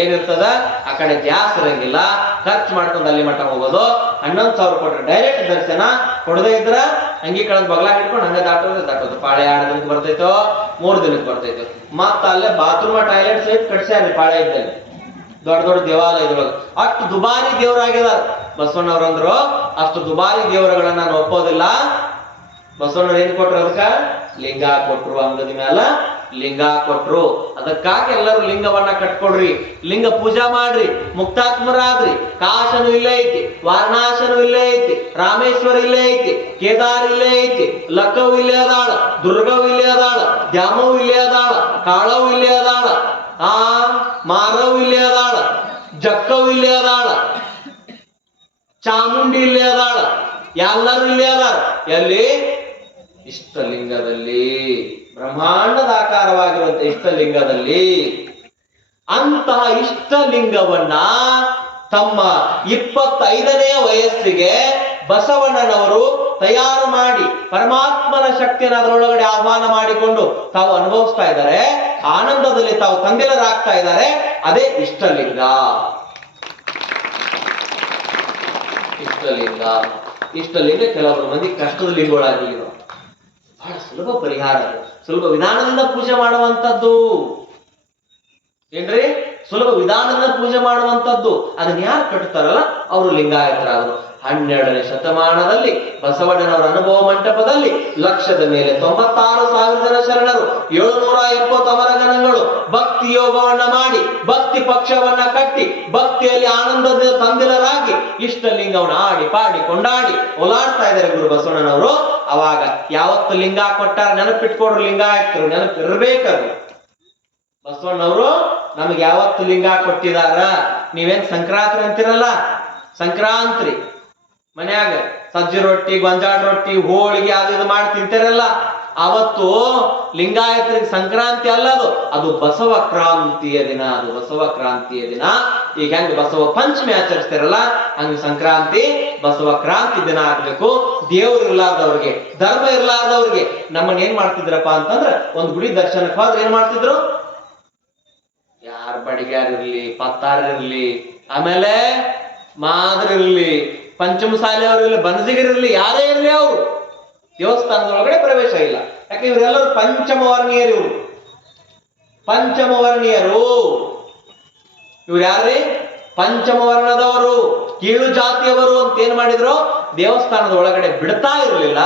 ಏನಿರ್ತದ? ಆ ಕಡೆ ಗ್ಯಾಸ್ ಇರಂಗಿಲ್ಲ, ಖರ್ಚು ಮಾಡ್ಕೊಂಡು ಅಲ್ಲಿ ಮಟ್ಟ ಹೋಗೋದು. 11,000 ಕೊಟ್ರೆ ಡೈರೆಕ್ಟ್ ದರ್ಶನ, ಕೊಡದೇ ಇದ್ರ ಅಂಗಿ ಕಳೆದ ಬಗ್ಲಾಗ ಇಟ್ಕೊಂಡು ಹಂಗ ದಾಟೋದು. ಪಾಳೆ 2 ದಿನಕ್ಕೆ ಬರ್ತೈತೋ, 3 ದಿನಕ್ಕೆ ಬರ್ತೈತೋ. ಮತ್ತ ಅಲ್ಲೇ ಬಾತ್ರೂಮ್ ಟಾಯ್ಲೆಟ್ ಸಹಿತ ಕಟ್ಸ್ಯಾರಿ ಪಾಳೆ ಇದ್ದಲ್ಲಿ, ದೊಡ್ಡ ದೊಡ್ಡ ದೇವಾಲಯದೊಳಗೆ. ಅಷ್ಟು ದುಬಾರಿ ದೇವರಾಗಿದಾರ ಬಸವಣ್ಣವ್ರಂದ್ರು. ಅಷ್ಟು ದುಬಾರಿ ದೇವರುಗಳನ್ನ ನಾನು ಒಪ್ಪೋದಿಲ್ಲ. ಬಸವಣ್ಣವ್ರು ಏನ್ ಕೊಟ್ರು? ಅದಕ್ಕ ಲಿಂಗ ಕೊಟ್ರು, ಅಂಗದಿ ಮ್ಯಾಲ ಲಿಂಗ ಕೊಟ್ರು. ಅದಕ್ಕಾಗಿ ಎಲ್ಲರೂ ಲಿಂಗವನ್ನ ಕಟ್ಕೊಡ್ರಿ, ಲಿಂಗ ಪೂಜಾ ಮಾಡ್ರಿ, ಮುಕ್ತಾತ್ಮರಾದ್ರಿ. ಕಾಶನು ಇಲ್ಲೇ ಐತಿ, ವಾರಣಾಸನು ಇಲ್ಲೇ ಐತಿ, ರಾಮೇಶ್ವರ ಇಲ್ಲೇ ಐತಿ, ಕೇದಾರ್ ಇಲ್ಲೇ ಐತಿ, ಲಕ್ಕವ್ ಇಲ್ಲೇ ಅದಾಳ, ದುರ್ಗವ್ ಇಲ್ಲೇ ಅದಾಳ, ದ್ಯಾಮವ್ ಇಲ್ಲೇ ಅದಾಳ, ಕಾಳವ್ ಇಲ್ಲೇ ಅದಾಳ, ಮಾರವ್ ಇಲ್ಲೇ ಅದಾಳ, ಜಕ್ಕವ್ ಇಲ್ಲೇ ಅದಾಳ, ಚಾಮುಂಡಿ ಇಲ್ಲೇ ಅದಾಳ, ಎಲ್ಲರೂ ಇಲ್ಲೇ ಅದಾರ. ಎಲ್ಲಿ? ಇಷ್ಟಲಿಂಗದಲ್ಲಿ, ಬ್ರಹ್ಮಾಂಡದ ಆಕಾರವಾಗಿರುವಂತ ಇಷ್ಟಲಿಂಗದಲ್ಲಿ. ಅಂತಹ ಇಷ್ಟಲಿಂಗವನ್ನ ತಮ್ಮ 25ನೇ ವಯಸ್ಸಿಗೆ ಬಸವಣ್ಣನವರು ತಯಾರು ಮಾಡಿ ಪರಮಾತ್ಮನ ಶಕ್ತಿಯನ್ನು ಅದರೊಳಗಡೆ ಆಹ್ವಾನ ಮಾಡಿಕೊಂಡು ತಾವು ಅನುಭವಿಸ್ತಾ ಇದ್ದಾರೆ, ಆನಂದದಲ್ಲಿ ತಾವು ತಂದಿಲರಾಗ್ತಾ ಇದ್ದಾರೆ. ಅದೇ ಇಷ್ಟಲಿಂಗ. ಇಷ್ಟಲಿಂಗ ಕೆಲವರು ಮಂದಿ ಕಷ್ಟದ ಲಿಂಗಗಳಾಗಿಲ್ಲ. ಬಹಳ ಸುಲಭ ಪರಿಹಾರ, ಸುಲಭ ವಿಧಾನದಿಂದ ಪೂಜೆ ಮಾಡುವಂತದ್ದು. ಏನ್ರಿ? ಸುಲಭ ವಿಧಾನದಿಂದ ಪೂಜೆ ಮಾಡುವಂತದ್ದು. ಅದನ್ನ ಯಾರು ಕಟ್ಟುತ್ತಾರಲ್ಲ ಅವರು ಲಿಂಗಾಯತರಾದರು. 12ನೇ ಶತಮಾನದಲ್ಲಿ ಬಸವಣ್ಣನವರ ಅನುಭವ ಮಂಟಪದಲ್ಲಿ 1,96,000 ಜನ ಶರಣರು, 770 ಅಮರಗಣಗಳು ಭಕ್ತಿ ಯೋಗವನ್ನ ಮಾಡಿ, ಭಕ್ತಿ ಪಕ್ಷವನ್ನ ಕಟ್ಟಿ, ಭಕ್ತಿಯಲ್ಲಿ ಆನಂದದ ತಂದಿಲರಾಗಿ ಇಷ್ಟಲಿಂಗವನ್ನ ಆಡಿ ಪಾಡಿ ಕೊಂಡಾಡಿ ಓಲಾಡ್ತಾ ಇದ್ದಾರೆ ಗುರು ಬಸವಣ್ಣನವರು. ಅವಾಗ ಯಾವತ್ತು ಲಿಂಗ ಕೊಟ್ಟಾರ ನೆನಪಿಟ್ಕೊಡ್ರು ಲಿಂಗಾಯತರು, ನೆನಪಿರ್ಬೇಕದು. ಬಸವಣ್ಣವರು ನಮ್ಗೆ ಯಾವತ್ತು ಲಿಂಗ ಕೊಟ್ಟಿದಾರ? ನೀವೇನ್ ಸಂಕ್ರಾಂತಿ ಅಂತಿರಲ್ಲ, ಸಂಕ್ರಾಂತಿ ಮನ್ಯಾಗ ಸಜ್ಜಿ ರೊಟ್ಟಿ, ಗೊಂಜಾಳ ರೊಟ್ಟಿ, ಹೋಳಿಗೆ ಅದು ಮಾಡಿ ತಿಂತಾರಲ್ಲ, ಅವತ್ತು ಲಿಂಗಾಯತರಿಗೆ ಸಂಕ್ರಾಂತಿ ಅಲ್ಲ, ಅದು ಬಸವ ಕ್ರಾಂತಿಯ ದಿನ. ಅದು ಬಸವ ಕ್ರಾಂತಿಯ ದಿನ. ಈಗ ಹೆಂಗ ಬಸವ ಪಂಚಮಿ ಆಚರಿಸ್ತಾರಲ್ಲ, ಹಂಗ ಸಂಕ್ರಾಂತಿ ಬಸವ ಕ್ರಾಂತಿ ದಿನ ಆಗ್ಬೇಕು. ದೇವ್ರು ಇರ್ಲಾರ್ದವ್ರಿಗೆ, ಧರ್ಮ ಇರ್ಲಾರ್ದವ್ರಿಗೆ ನಮ್ಮನ್ನ ಏನ್ ಮಾಡ್ತಿದ್ರಪ್ಪ ಅಂತಂದ್ರ, ಒಂದ್ ಗುಡಿ ದರ್ಶನಕ್ಕೆ ಹೋದ್ರೆ ಏನ್ ಮಾಡ್ತಿದ್ರು? ಯಾರ ಬಡಿಗ್ಯಾರಿರ್ಲಿ, ಪತ್ತಾರಿರ್ಲಿ, ಆಮೇಲೆ ಮಾದ್ರಿರ್ಲಿ, ಪಂಚಮ ಶಾಲೆಯವ್ರಿರ್ಲಿ, ಬನಜಿಗರಿರ್ಲಿ, ಯಾರೇ ಇರ್ಲಿ, ಅವರು ದೇವಸ್ಥಾನದೊಳಗಡೆ ಪ್ರವೇಶ ಇಲ್ಲ. ಯಾಕೆ? ಇವರೆಲ್ಲರೂ ಪಂಚಮ ವರ್ಣೀಯರು. ಇವರು ಪಂಚಮ ವರ್ಣೀಯರು. ಇವ್ರು ಯಾರೇ? ಪಂಚಮ ವರ್ಣದವರು, ಕೀಳು ಜಾತಿಯವರು ಅಂತ ಏನ್ ಮಾಡಿದ್ರು? ದೇವಸ್ಥಾನದ ಒಳಗಡೆ ಬಿಡ್ತಾ ಇರಲಿಲ್ಲ.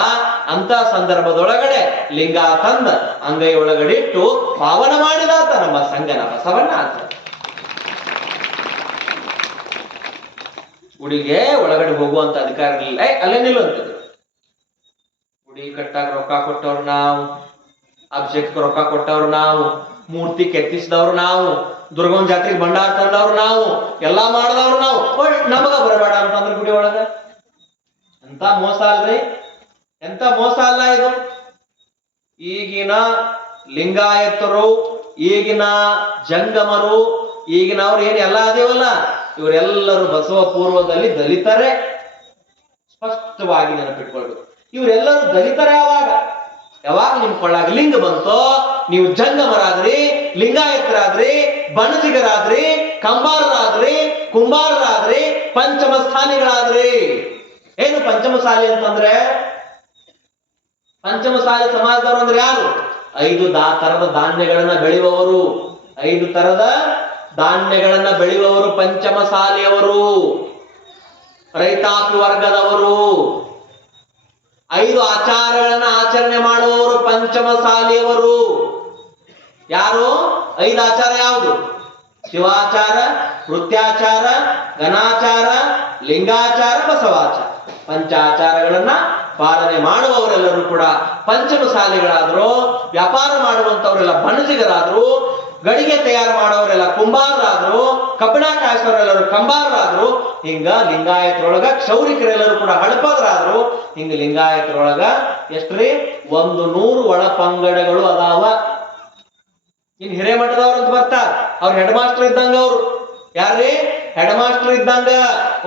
ಅಂತ ಸಂದರ್ಭದೊಳಗಡೆ ಲಿಂಗ ತಂದ ಅಂಗೈ ಒಳಗಡೆ ಇಟ್ಟು ಪಾವನ ಮಾಡಿದಾತ ನಮ್ಮ ಸಂಗನ ಬಸವಣ್ಣ ಅಂತ. ಗುಡಿಗೆ ಒಳಗಡೆ ಹೋಗುವಂತ ಅಧಿಕಾರ ಇರಲಿಲ್ಲ. ಅಲ್ಲೇ ನಿಲ್ಲುವಂಥದ್ದು. ಗುಡಿ ಕಟ್ಟಾಗ ರೊಕ್ಕ ಕೊಟ್ಟವ್ರು ನಾವು, ಅಭಿಷೇಕಕ್ಕೆ ರೊಕ್ಕ ಕೊಟ್ಟವ್ರು ನಾವು, ಮೂರ್ತಿ ಕೆತ್ತಿಸಿದವ್ರು ನಾವು, ದುರ್ಗಮ್ಮನ ಜಾತ್ರೆಗೆ ಭಂಡಾರ ತಂದವ್ರು ನಾವು, ಎಲ್ಲಾ ಮಾಡಿದವ್ರು ನಾವು. ನಮಗ ಬರಬೇಡ ಅಂತಂದ್ರೆ ಗುಡಿ ಒಳಗ ಎಂತ ಮೋಸ ಅಲ್ರಿ? ಎಂತ ಮೋಸ ಅಲ್ಲ ಇದು? ಈಗಿನ ಲಿಂಗಾಯತರು, ಈಗಿನ ಜಂಗಮರು, ಈಗಿನವ್ರು ಏನ್ ಎಲ್ಲ ಅದೇವಲ್ಲ, ಇವರೆಲ್ಲರೂ ಬಸವ ಪೂರ್ವದಲ್ಲಿ ದಲಿತರೇ. ಸ್ಪಷ್ಟವಾಗಿ ನೆನಪಿಟ್ಕೊಳ್ಬೇಕು. ಇವರೆಲ್ಲರೂ ದಲಿತರೇ. ಯಾವಾಗ ನಿಮ್ ಕೊಳ್ಳಾಗ ಲಿಂಗ ಬಂತೋ, ನೀವು ಜಂಗಮರಾದ್ರಿ, ಲಿಂಗಾಯತರಾದ್ರಿ, ಬಣಜಿಗರಾದ್ರಿ, ಕಂಬಾರರಾದ್ರಿ, ಕುಂಬಾರರಾದ್ರಿ, ಪಂಚಮ ಸ್ಥಾನಿಗಳಾದ್ರಿ. ಏನು ಪಂಚಮಸಾಲಿ ಅಂತಂದ್ರೆ? ಪಂಚಮಸಾಲಿ ಸಮಾಜದವರು ಅಂದ್ರೆ ಯಾರು? 5 ತರದ ಧಾನ್ಯಗಳನ್ನ ಬೆಳೆಯುವವರು. 5 ತರದ ಧಾನ್ಯಗಳನ್ನ ಬೆಳೆಯುವವರು ಪಂಚಮಸಾಲಿಯವರು, ರೈತಾಪಿ ವರ್ಗದವರು. 5 ಆಚಾರಗಳನ್ನ ಆಚರಣೆ ಮಾಡುವವರು ಪಂಚಮಸಾಲಿಯವರು. ಯಾರು? 5 ಆಚಾರ ಯಾವುದು? ಶಿವಾಚಾರ, ವೃತ್ಯಾಚಾರ, ಘನಾಚಾರ, ಲಿಂಗಾಚಾರ, ಬಸವಾಚಾರ. ಪಂಚಾಚಾರಗಳನ್ನ ಪಾಲನೆ ಮಾಡುವವರೆಲ್ಲರೂ ಕೂಡ ಪಂಚಮಸಾಲಿಗಳಾದ್ರು. ವ್ಯಾಪಾರ ಮಾಡುವಂತವರೆಲ್ಲ ಬಣಜಿಗರಾದ್ರು, ಗಡಿಗೆ ತಯಾರು ಮಾಡೋರೆಲ್ಲ ಕುಂಬಾರರಾದ್ರು, ಕಬ್ಬಣ ಕಾಯಿಸೋರೆಲ್ಲರೂ ಕಂಬಾರರಾದ್ರು. ಹಿಂಗ ಲಿಂಗಾಯತರೊಳಗ ಕ್ಷೌರಿಕರೆಲ್ಲರೂ ಕೂಡ ಹಳಪದರಾದ್ರು. ಹಿಂಗ ಲಿಂಗಾಯತರೊಳಗ ಎಷ್ಟ್ರಿ? 100 ಒಳ ಪಂಗಡಗಳು ಅದಾವ. ಇನ್ ಹಿರೇಮಠದವ್ರು ಅಂತ ಬರ್ತಾರ, ಅವ್ರ ಹೆಡ್ ಮಾಸ್ಟರ್ ಇದ್ದಂಗ. ಅವ್ರು ಯಾರ್ರಿ? ಹೆಡ್ ಮಾಸ್ಟರ್ ಇದ್ದಂಗ.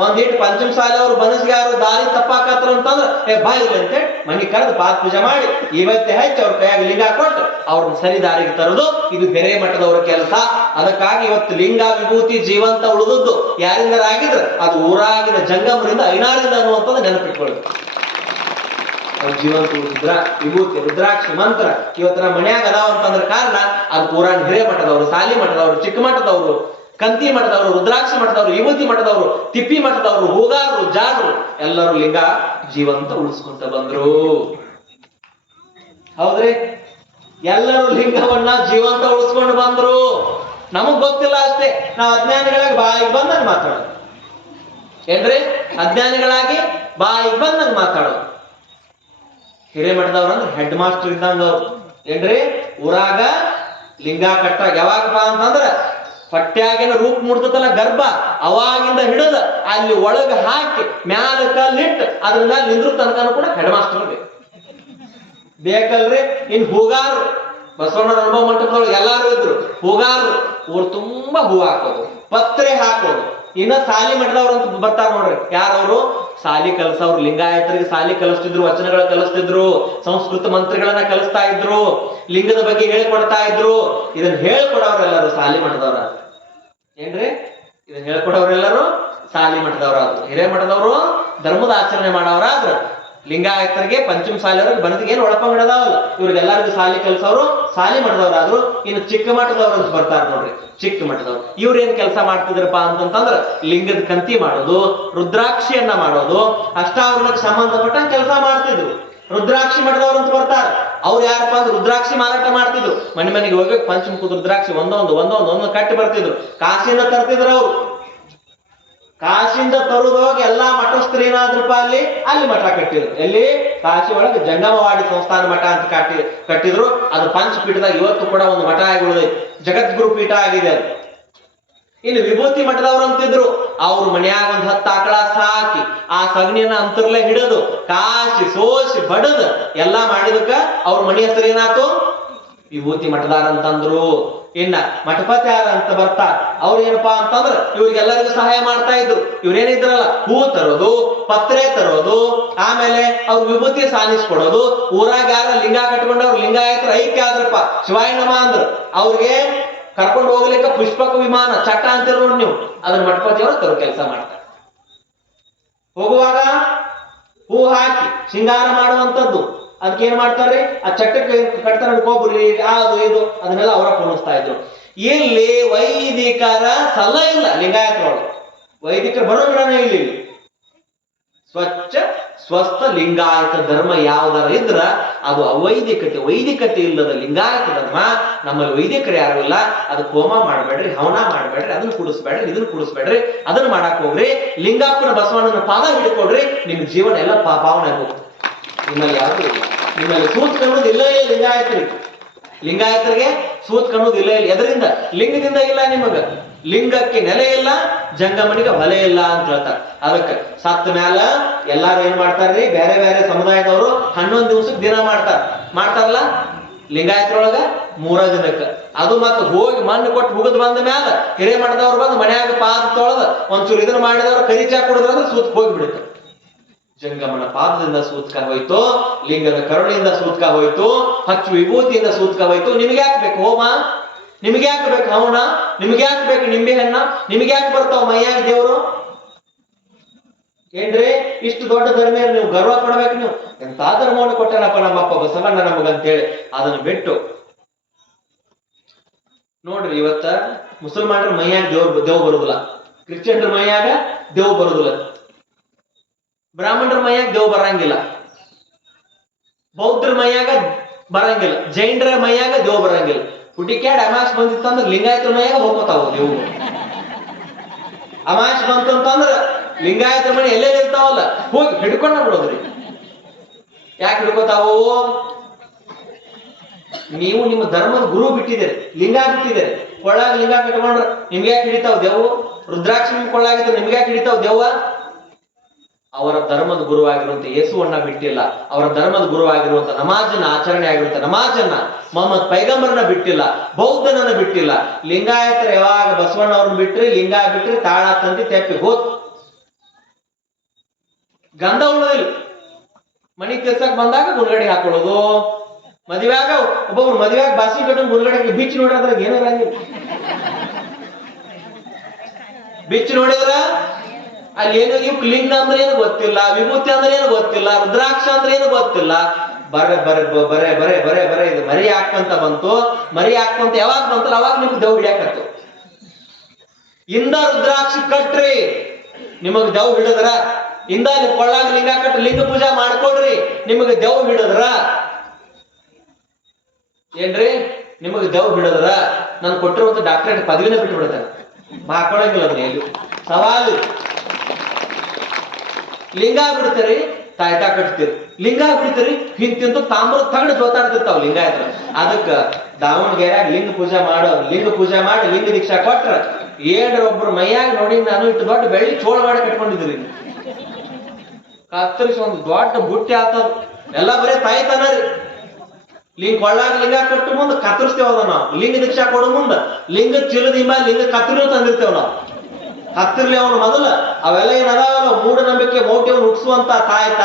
ಒಂದಿಟ್ಟು ಪಂಚಮಸಾಲಿ ಅವ್ರು ಬನಸ್ಗೆ ಯಾರು ದಾರಿ ತಪ್ಪಾಕತ್ರ ಅಂತಂದ್ರ ಬಾಯಿ ಅಂತೇಳಿ ಮನಿ ಕರೆದು ಪಾದ ಪೂಜೆ ಮಾಡಿ ಇವತ್ತೇ ಹಚ್ಚಿ ಅವ್ರ ಕೈಯಾಗ ಲಿಂಗ ಕೊಟ್ಟು ಅವ್ರನ್ನ ಸರಿ ದಾರಿಗೆ ತರೋದು ಇದು ಬೇರೆ ಮಠದವ್ರ ಕೆಲಸ. ಅದಕ್ಕಾಗಿ ಇವತ್ತು ಲಿಂಗ ವಿಭೂತಿ ಜೀವಂತ ಉಳಿದದ್ದು ಯಾರಿಂದ ಆಗಿದ್ರೆ ಅದು ಊರಾಗಿನ ಜಂಗಮರಿಂದ ಐನಾರಿಂದ ಅನ್ನುವಂಥದ್ದು ನೆನಪಿಟ್ಕೊಳ್ಳಿ. ಅವ್ರ ಜೀವಂತ ಉಳಿದ್ರ ವಿಭೂತಿ ರುದ್ರಾಕ್ಷಿ ಮಂತ್ರ ಇವತ್ತರ ಮನ್ಯಾಗ ಅದಾವ ಅಂತಂದ್ರ ಕಾರಣ ಅದು ಪುರಾಣ ಹಿರೇ ಮಠದವರು, ಸಾಲಿ ಮಠದವರು, ಚಿಕ್ಕ ಮಠದವರು, ಕಂತಿ ಮಠದವರು, ರುದ್ರಾಕ್ಷಿ ಮಠದವರು, ವಿಭೂತಿ ಮಠದವರು, ತಿಪ್ಪಿ ಮಠದವರು, ಹೂಗಾರರು, ಜಾಗರು ಎಲ್ಲರೂ ಲಿಂಗ ಜೀವಂತ ಉಳಿಸ್ಕೊಂತ ಬಂದ್ರು. ಹೌದ್ರಿ? ಎಲ್ಲರೂ ಲಿಂಗವನ್ನ ಜೀವಂತ ಉಳಿಸ್ಕೊಂಡು ಬಂದ್ರು. ನಮಗ್ ಗೊತ್ತಿಲ್ಲ ಅಷ್ಟೇ. ನಾವು ಅಜ್ಞಾನಿಗಳಾಗಿ ಬಾಯಿಗೆ ಬಂದಂಗ ಮಾತಾಡೋದು. ಏನ್ರಿ? ಅಜ್ಞಾನಿಗಳಾಗಿ ಬಾಯಿಗೆ ಬಂದಂಗ ಮಾತಾಡೋದು. ಹಿರೇಮಠದವ್ರ ಅಂದ್ರೆ ಹೆಡ್ ಮಾಸ್ಟರ್ ಇದ್ದಂಗ ಅವ್ರು. ಏನ್ರಿ? ಊರಾಗ ಲಿಂಗ ಕಟ್ಟಾಗ ಯಾವಾಗಪ್ಪ ಅಂತಂದ್ರ ಪಟ್ಟ್ಯಾಗಿನ ರೂಪ ಮುಡ್ತದಲ್ಲ ಗರ್ಭ, ಅವಾಗಿಂದ ಹಿಡಿದ ಅಲ್ಲಿ ಒಳಗ ಹಾಕಿ ಮ್ಯಾಲ ಕಲ್ಲಿಟ್ಟು ಅದ್ರ ಮ್ಯಾಲ ನಿಂದ್ರು ತನಕನೂ ಕೂಡ ಹೆಡ್ ಮಾಸ್ಟರ್ ಬೇಕಲ್ರಿ. ಇನ್ ಹೂಗಾರರು ಬಸವಣ್ಣನ ಅನುಭವ ಮಂಟಪದೊಳಗೆ ಎಲ್ಲಾರು ಇದ್ರು. ಹೂಗಾರರು ಊರ್ ತುಂಬಾ ಹೂ ಹಾಕೋದು, ಪತ್ರೆ ಹಾಕೋದು. ಇನ್ನ ಸಾಲಿ ಮಠದವ್ರು ಅಂತ ಬರ್ತಾರ ನೋಡ್ರಿ. ಯಾರವರು? ಸಾಲಿ ಕಲಿಸೋರು ಲಿಂಗಾಯತರಿಗೆ ಸಾಲಿ ಕಲಿಸ್ತಿದ್ರು, ವಚನಗಳ ಕಲಿಸ್ತಿದ್ರು, ಸಂಸ್ಕೃತ ಮಂತ್ರಗಳನ್ನ ಕಲಿಸ್ತಾ ಇದ್ರು, ಲಿಂಗದ ಬಗ್ಗೆ ಹೇಳ್ಕೊಡ್ತಾ ಇದ್ರು. ಇದನ್ನ ಹೇಳ್ಕೊಡೋರೆಲ್ಲರೂ ಸಾಲಿ ಮಠದವ್ರ ಏನ್ರಿ? ಇದನ್ನ ಹೇಳ್ಕೊಡೋರೆಲ್ಲರೂ ಸಾಲಿ ಮಠದವರಾದ್ರು. ಹಿರೇಮಠದವರು ಧರ್ಮದ ಆಚರಣೆ ಮಾಡೋರಾದ್ರು. ಲಿಂಗಾಯತರಿಗೆ ಪಂಚಮ ಸಾಲಿಯವ್ರಿಗೆ ಬನದಿಗೆ ಏನು ಒಳಪಂಗಡದಾವಲ್ಲ, ಇವ್ರಿಗೆಲ್ಲರಿಗೂ ಸಾಲಿ ಕಲಿಸೋರು ಸಾಲಿ ಮಠದವರಾದ್ರು. ಇನ್ನು ಚಿಕ್ಕ ಮಠದವ್ರು ಅಂತ ಬರ್ತಾರ ನೋಡ್ರಿ, ಚಿಕ್ಕ ಮಠದವ್ರು. ಇವ್ರ ಏನ್ ಕೆಲಸ ಮಾಡ್ತಿದ್ರಪ್ಪ ಅಂತಂತಂದ್ರ ಲಿಂಗದ ಕಂತಿ ಮಾಡೋದು, ರುದ್ರಾಕ್ಷಿಯನ್ನ ಮಾಡೋದು, ಅಷ್ಟಾವರಣಕ್ಕೆ ಸಂಬಂಧಪಟ್ಟ ಕೆಲಸ ಮಾಡ್ತಿದ್ರು. ರುದ್ರಾಕ್ಷಿ ಮಠದವ್ರು ಅಂತ ಬರ್ತಾರ. ಅವ್ರು ಯಾರಪ್ಪ ಅಂದ್ರೆ ರುದ್ರಾಕ್ಷಿ ಮಾರಾಟ ಮಾಡ್ತಿದ್ರು. ಮನೆ ಮನೆಗೆ ಹೋಗಿ ಪಂಚಮುಖದ ರುದ್ರಾಕ್ಷಿ ಒಂದೊಂದು ಕಟ್ಟಿ ಬರ್ತಿದ್ರು. ಕಾಸಿನ ತರ್ತಿದ್ರು ಅವ್ರು. ಕಾಶಿಂದ ತರುದೋಗಿ ಎಲ್ಲಾ ಮಠಸ್ಥರು ಏನಾದ್ರಪ್ಪ ಅಲ್ಲಿ ಮಠ ಕಟ್ಟಿದ್ರು. ಎಲ್ಲಿ? ಕಾಶಿ ಒಳಗೆ ಜಂಗಮವಾಡಿ ಸಂಸ್ಥಾನ ಮಠ ಅಂತ ಕಟ್ಟಿದ್ರು. ಅದು ಪಂಚಪೀಠದಾಗ ಇವತ್ತು ಕೂಡ ಒಂದು ಮಠ ಆಗಿ ಉಳಿದೈತಿ, ಜಗದ್ಗುರು ಪೀಠ ಆಗಿದೆ ಅದು. ಇನ್ನು ವಿಭೂತಿ ಮಠದವ್ರು ಅಂತಿದ್ರು. ಅವ್ರ ಮನ್ಯಾಗ ಒಂದ್ 10 ಆಕಳ ಸಾಕಿ ಆ ಸಗಣಿಯನ್ನ ಅಂತರ್ಲೆ ಹಿಡಿದು ಕಾಶಿ ಸೋಸಿ ಬಡದ್ ಎಲ್ಲಾ ಮಾಡಿದಕ್ಕ ಅವ್ರ ಮನೆ ಹೆಸರು ಏನಾತು? ವಿಭೂತಿ ಮಠದಾರ ಅಂತಂದ್ರು. ಇನ್ನ ಮಠಪತಿ ಯಾರ ಅಂತ ಬರ್ತಾರ. ಅವ್ರ ಏನಪ್ಪಾ ಅಂತಂದ್ರ ಇವ್ರಿಗೆಲ್ಲರಿಗೂ ಸಹಾಯ ಮಾಡ್ತಾ ಇದ್ರು. ಇವ್ರೇನಿದ್ರಲ್ಲ, ಹೂ ತರೋದು, ಪತ್ರೆ ತರೋದು, ಆಮೇಲೆ ಅವ್ರ ವಿಭೂತಿ ಸಾಲಿಸ್ಕೊಡೋದು. ಊರಾಗ ಯಾರ ಲಿಂಗ ಕಟ್ಕೊಂಡವ್ರು ಲಿಂಗಾಯತರ ಐಕ್ಯ ಆದ್ರಪ್ಪ, ಶಿವಾಯ ನಮ ಅಂದ್ರು. ಅವ್ರಿಗೆ ಕರ್ಕೊಂಡು ಹೋಗ್ಲಿಕ್ಕೆ ಪುಷ್ಪಕ ವಿಮಾನ ಚಟ್ಟ ಅಂತಿರೋ ನೋಡಿ ನೀವು, ಅದನ್ನ ಮಠಪತಿಯವರು ತರೋ ಕೆಲಸ ಮಾಡ್ತಾರೆ. ಹೋಗುವಾಗ ಹೂ ಹಾಕಿ ಶೃಂಗಾರ ಮಾಡುವಂತದ್ದು. ಅದಕ್ಕೆ ಏನ್ ಮಾಡ್ತಾರ್ರಿ? ಆ ಚಟ್ಟಕ್ಕೆ ಕಟ್ತಾರ ಕೊಬ್ಬರಿ ಅದು ಇದು ಅದನ್ನೆಲ್ಲ ಅವರ ಪೂರೈಸ್ತಾ ಇದ್ರು. ಇಲ್ಲಿ ವೈದಿಕರ ಸಲ ಇಲ್ಲ. ಲಿಂಗಾಯತರೊಳಗೆ ವೈದಿಕರು ಬರೋಣ ಇಲ್ಲಿ. ಸ್ವಚ್ಛ ಸ್ವಸ್ಥ ಲಿಂಗಾಯತ ಧರ್ಮ ಯಾವ್ದಾರ ಇದ್ರ ಅದು ಅವೈದಿಕತೆ. ವೈದಿಕತೆ ಇಲ್ಲದ ಲಿಂಗಾಯತ ಧರ್ಮ. ನಮ್ಮಲ್ಲಿ ವೈದಿಕರು ಯಾರು ಇಲ್ಲ. ಅದಕ್ಕೆ ಹೋಮ ಮಾಡ್ಬೇಡ್ರಿ, ಹವನ ಮಾಡ್ಬೇಡ್ರಿ, ಅದನ್ನ ಕುಡಿಸ್ಬೇಡ್ರಿ, ಇದನ್ನ ಕುಡಿಸ್ಬೇಡ್ರಿ, ಅದನ್ನ ಮಾಡಕ್ ಹೋಗ್ರಿ. ಲಿಂಗಪ್ಪನ ಬಸವಣ್ಣನ ಪಾದ ಹಿಡ್ಕೊಡ್ರಿ, ನಿಮ್ ಜೀವನ ಎಲ್ಲ ಪಾವನ ಹೋಗ್ತದೆ. ನಿಮ್ಮಲ್ಲಿ ಯಾರು ಇಲ್ಲ. ನಿಮ್ಮಲ್ಲಿ ಸೂತ್ ಕಣ್ಣೋದು ಇಲ್ಲ ಲಿಂಗಾಯತರಿಗೆ. ಲಿಂಗಾಯತರಿಗೆ ಸೂತ್ ಕಣ್ಣೋದು ಇಲ್ಲ. ಎದರಿಂದ? ಲಿಂಗದಿಂದ ಇಲ್ಲ. ನಿಮಗ ಲಿಂಗಕ್ಕೆ ನೆಲೆ ಇಲ್ಲ, ಜಂಗಮನಿಗೆ ಹೊಲೆ ಇಲ್ಲ ಅಂತ ಹೇಳ್ತಾರೆ. ಅದಕ್ಕೆ ಸತ್ತ ಮ್ಯಾಲ ಎಲ್ಲಾರು ಏನ್ ಮಾಡ್ತಾರ್ರಿ? ಬೇರೆ ಬೇರೆ ಸಮುದಾಯದವರು 11 ದಿವಸಕ್ಕೆ ದಿನ ಮಾಡ್ತಾರಲ್ಲ. ಲಿಂಗಾಯತರೊಳಗ 3 ದಿನಕ್ಕೆ. ಅದು ಮತ್ತೆ ಹೋಗಿ ಮಣ್ಣು ಕೊಟ್ಟು ಹುಗದ್ ಬಂದ ಮ್ಯಾಲ ಹಿರೇ ಮಠದವ್ರು ಬಂದು ಮನ್ಯಾಗ ಪಾದ ತೊಳೆದ ಒಂಚೂರು ಇದನ್ನ ಮಾಡಿದವ್ರು ಕರಿಚಾ ಕುಡಿದ್ರಂದ್ರೆ ಸೂತ್ ಹೋಗ್ಬಿಡುತ್ತೆ. ಜಂಗಮನ ಪಾದದಿಂದ ಸೂತ್ಕ ಹೋಯ್ತು, ಲಿಂಗದ ಕರುಣೆಯಿಂದ ಸೂತ್ಕ ಹೋಯ್ತು, ಹಚ್ಚು ವಿಭೂತಿಯಿಂದ ಸೂತ್ಕ ಹೋಯ್ತು. ನಿಮ್ಗೆ ಯಾಕೆ ಬೇಕು ಹೋಮ? ನಿಮ್ಗೆ ಯಾಕೆ ಬೇಕು ಹವನ? ನಿಮ್ಗೆ ಯಾಕೆ ಬೇಕು ನಿಂಬೆ ಹಣ್ಣ? ನಿಮ್ಗೆ ಯಾಕೆ ಬರ್ತಾವ ಮೈಯಾಗ ದೇವರು? ಏನ್ರಿ ಇಷ್ಟು ದೊಡ್ಡ ಧರ್ಮ ನೀವು ಗರ್ವ ಪಡ್ಬೇಕು. ನೀವು ಎಂತ ಧರ್ಮವನ್ನು ಕೊಟ್ಟನಪ್ಪ ನಮ್ಮಪ್ಪ ಬಸವಣ್ಣ ನಮಗಂತೇಳಿ ಅದನ್ನ ಬಿಟ್ಟು ನೋಡ್ರಿ. ಇವತ್ತ ಮುಸಲ್ಮಾನರ ಮೈಯಾಗ ದೇವ್ ಬರುದಿಲ್ಲ, ಕ್ರಿಶ್ಚಿಯನ್ರ ಮೈಯಾಗ ದೇವ್ ಬರುದಿಲ್ಲ, ಬ್ರಾಹ್ಮಣರ ಮೈಯಾಗ ದೇವ್ ಬರಂಗಿಲ್ಲ, ಬೌದ್ಧರ ಮೈಯಾಗ ಬರಂಗಿಲ್ಲ, ಜೈನರ ಮೈಯಾಗ ದೇವ್ ಬರಂಗಿಲ್ಲ. ಹುಟ್ಟಿಕ್ಯಾಡ್ ಅಮಾಶ್ ಬಂದಿತ್ತಂದ್ರ ಲಿಂಗಾಯತರ ಮೈಯಾಗ ಹೋಗ್ತಾವ ದೇವ್. ಅಮಾಶ್ ಬಂತಂತಂದ್ರ ಲಿಂಗಾಯತರ ಮನೆ ಎಲ್ಲೇ ಇರ್ತಾವಲ್ಲ ಹೋಗಿ ಹಿಡ್ಕೊಂಡ ಬಿಡೋದ್ರಿ. ಯಾಕೆ ಹಿಡ್ಕೋತಾವು? ನೀವು ನಿಮ್ಮ ಧರ್ಮದ ಗುರು ಬಿಟ್ಟಿದ್ದೀರಿ, ಲಿಂಗ ಬಿಟ್ಟಿದ್ದೀರಿ. ಕೊಳ್ಳಾಗ ಲಿಂಗ ಕಟ್ಕೊಂಡ್ರ ನಿಮ್ಗೆ ಯಾಕೆ ಹಿಡಿತಾವ್ ದೇವು? ರುದ್ರಾಕ್ಷಿ ನಿಮ್ ಕೊಳ್ಳಾಗಿದ್ರೆ ನಿಮ್ಗೆ ಯಾಕೆ ಹಿಡಿತಾವ್ ದೇವ? ಅವರ ಧರ್ಮದ ಗುರುವಾಗಿರುವಂತ ಯೇಸುವನ್ನ ಬಿಟ್ಟಿಲ್ಲ. ಅವರ ಧರ್ಮದ ಗುರುವಾಗಿರುವಂತ ನಮಾಜನ್ನ ಆಚರಣೆ ಆಗಿರುವಂತ ನಮಾಜನ್ನ ಮೊಹಮ್ಮದ್ ಪೈಗಂಬರ್ನ ಬಿಟ್ಟಿಲ್ಲ, ಬೌದ್ಧನನ್ನ ಬಿಟ್ಟಿಲ್ಲ. ಲಿಂಗಾಯತರ ಯಾವಾಗ ಬಸವಣ್ಣವ್ರನ್ನ ಬಿಟ್ರಿ, ಲಿಂಗ ಬಿಟ್ರಿ, ತಾಳ ತಂದಿ ತೆಪ್ಪಿ ಹೋತ್ ಗಂಧ ಉಳ್ಳದಿಲ್ಲ. ಮಣಿ ತಿರ್ಸಕ್ ಬಂದಾಗ ಗುಂಡ್ಗಡಿ ಹಾಕೊಳ್ಳೋದು. ಮದುವೆಯಾಗ ಒಬ್ಬೊಬ್ರು ಮದುವೆಯಾಗ ಬಾಸಿ ಕಟ್ಟು ಗುಂಡ್ಗಡಿ ಬಿಚ್ಚಿ ನೋಡಿದ್ರ ಏನಿರಂಗಿಲ್ಲ. ಬಿಚ್ಚಿ ನೋಡಿದ್ರ ಅಲ್ಲಿ ಏನು ಲಿಂಗ ಅಂದ್ರೆ ಏನು ಗೊತ್ತಿಲ್ಲ, ವಿಭೂತಿ ಅಂದ್ರೆ ಏನು ಗೊತ್ತಿಲ್ಲ, ರುದ್ರಾಕ್ಷ ಅಂದ್ರೆ ಏನು ಗೊತ್ತಿಲ್ಲ. ಬರೆ ಬರೆ ಬರೆ ಬರೆ ಬರೆ ಬರೆ ಇದು ಮರಿ ಹಾಕಂತ ಬಂತು. ಮರಿ ಹಾಕಂತ ಯಾವಾಗ ಬಂತಲ್ಲ ಅವಾಗ ನಿಮ್ಗೆ ದೇವ್ ಹಿಡಿಯಾಕತ್ತು. ಇಂದ ರುದ್ರಾಕ್ಷಿ ಕಟ್ರಿ, ನಿಮಗ್ ದೇವ್ ಹಿಡಿದ್ರ. ಇಂದ ನೀವು ಕೊಳ್ಳಾಗ ಲಿಂಗ ಕಟ್ರಿ, ಲಿಂಗ ಪೂಜಾ ಮಾಡ್ಕೊಡ್ರಿ, ನಿಮಗ್ ದೇವ್ ಹಿಡಿದ್ರ. ಏನ್ರಿ ನಿಮಗ್ ದೇವ್ ಹಿಡಿದ್ರ ನಾನು ಕೊಟ್ಟಿರುವಂತ ಡಾಕ್ಟರೇಟ್ ಪದವಿನ ಬಿಟ್ಟು ಬಿಡ್ತಾರೆ. ಹಾಕೊಳಂಗಿಲ್ಲ ಅದನ್ನ ಎಲ್ಲಿ ಸವಾಲು. ಲಿಂಗ ಬಿಡ್ತೀರಿ, ತಾಯ್ತಾ ಕಟ್ತೀರಿ. ಲಿಂಗ ಬಿಡ್ತೀರಿ, ಹಿಂತಿಂತ ತಾಮ್ರ ತಗಡು ಜೋತಾಡ್ತಿರ್ತಾವ ಲಿಂಗಾಯತ್ರ. ಅದಕ್ಕ ದಾವಣಗೆರೆಯಾಗ ಲಿಂಗ ಪೂಜಾ ಮಾಡಿ ಲಿಂಗ ದೀಕ್ಷಾ ಕೊಟ್ರ ಏನ್ರ ಒಬ್ರು ಮೈಯಾಗ ನೋಡಿ ನಾನು ಇಟ್ಟು ದೊಡ್ಡ ಬೆಳ್ಳಿ ಚೋಳ ಮಾಡಿ ಕಟ್ಕೊಂಡಿದ್ರಿ. ಕತ್ತರಿಸಿ ಒಂದು ದೊಡ್ಡ ಬುಟ್ಟಿ ಆತದ. ಎಲ್ಲ ಬರೀ ತಾಯ್ತಾನ ರೀ. ಕೊಳ್ಳಾಗ ಲಿಂಗ ಕಟ್ಟು ಮುಂದೆ ಕತ್ತರಿಸ್ತೇವದ ನಾವು. ಲಿಂಗ ದೀಕ್ಷಾ ಕೊಡೋ ಮುಂದ ಲಿಂಗ ಚಿಲದಿಂಬ ಲಿಂಗ ಕತ್ತರಿ ತಂದಿರ್ತೇವ್ ನಾವು. ಹತ್ತಿರ್ಲಿ ಅವನು ಮೊದಲ ಅವೆಲ್ಲ ಏನದಾವಲ್ಲ ಮೂಢನಂಬಿಕೆ ಮೌಢ್ಯವನ್ನು ಹುಟ್ಟಿಸುವಂತ ತಾಯ್ತ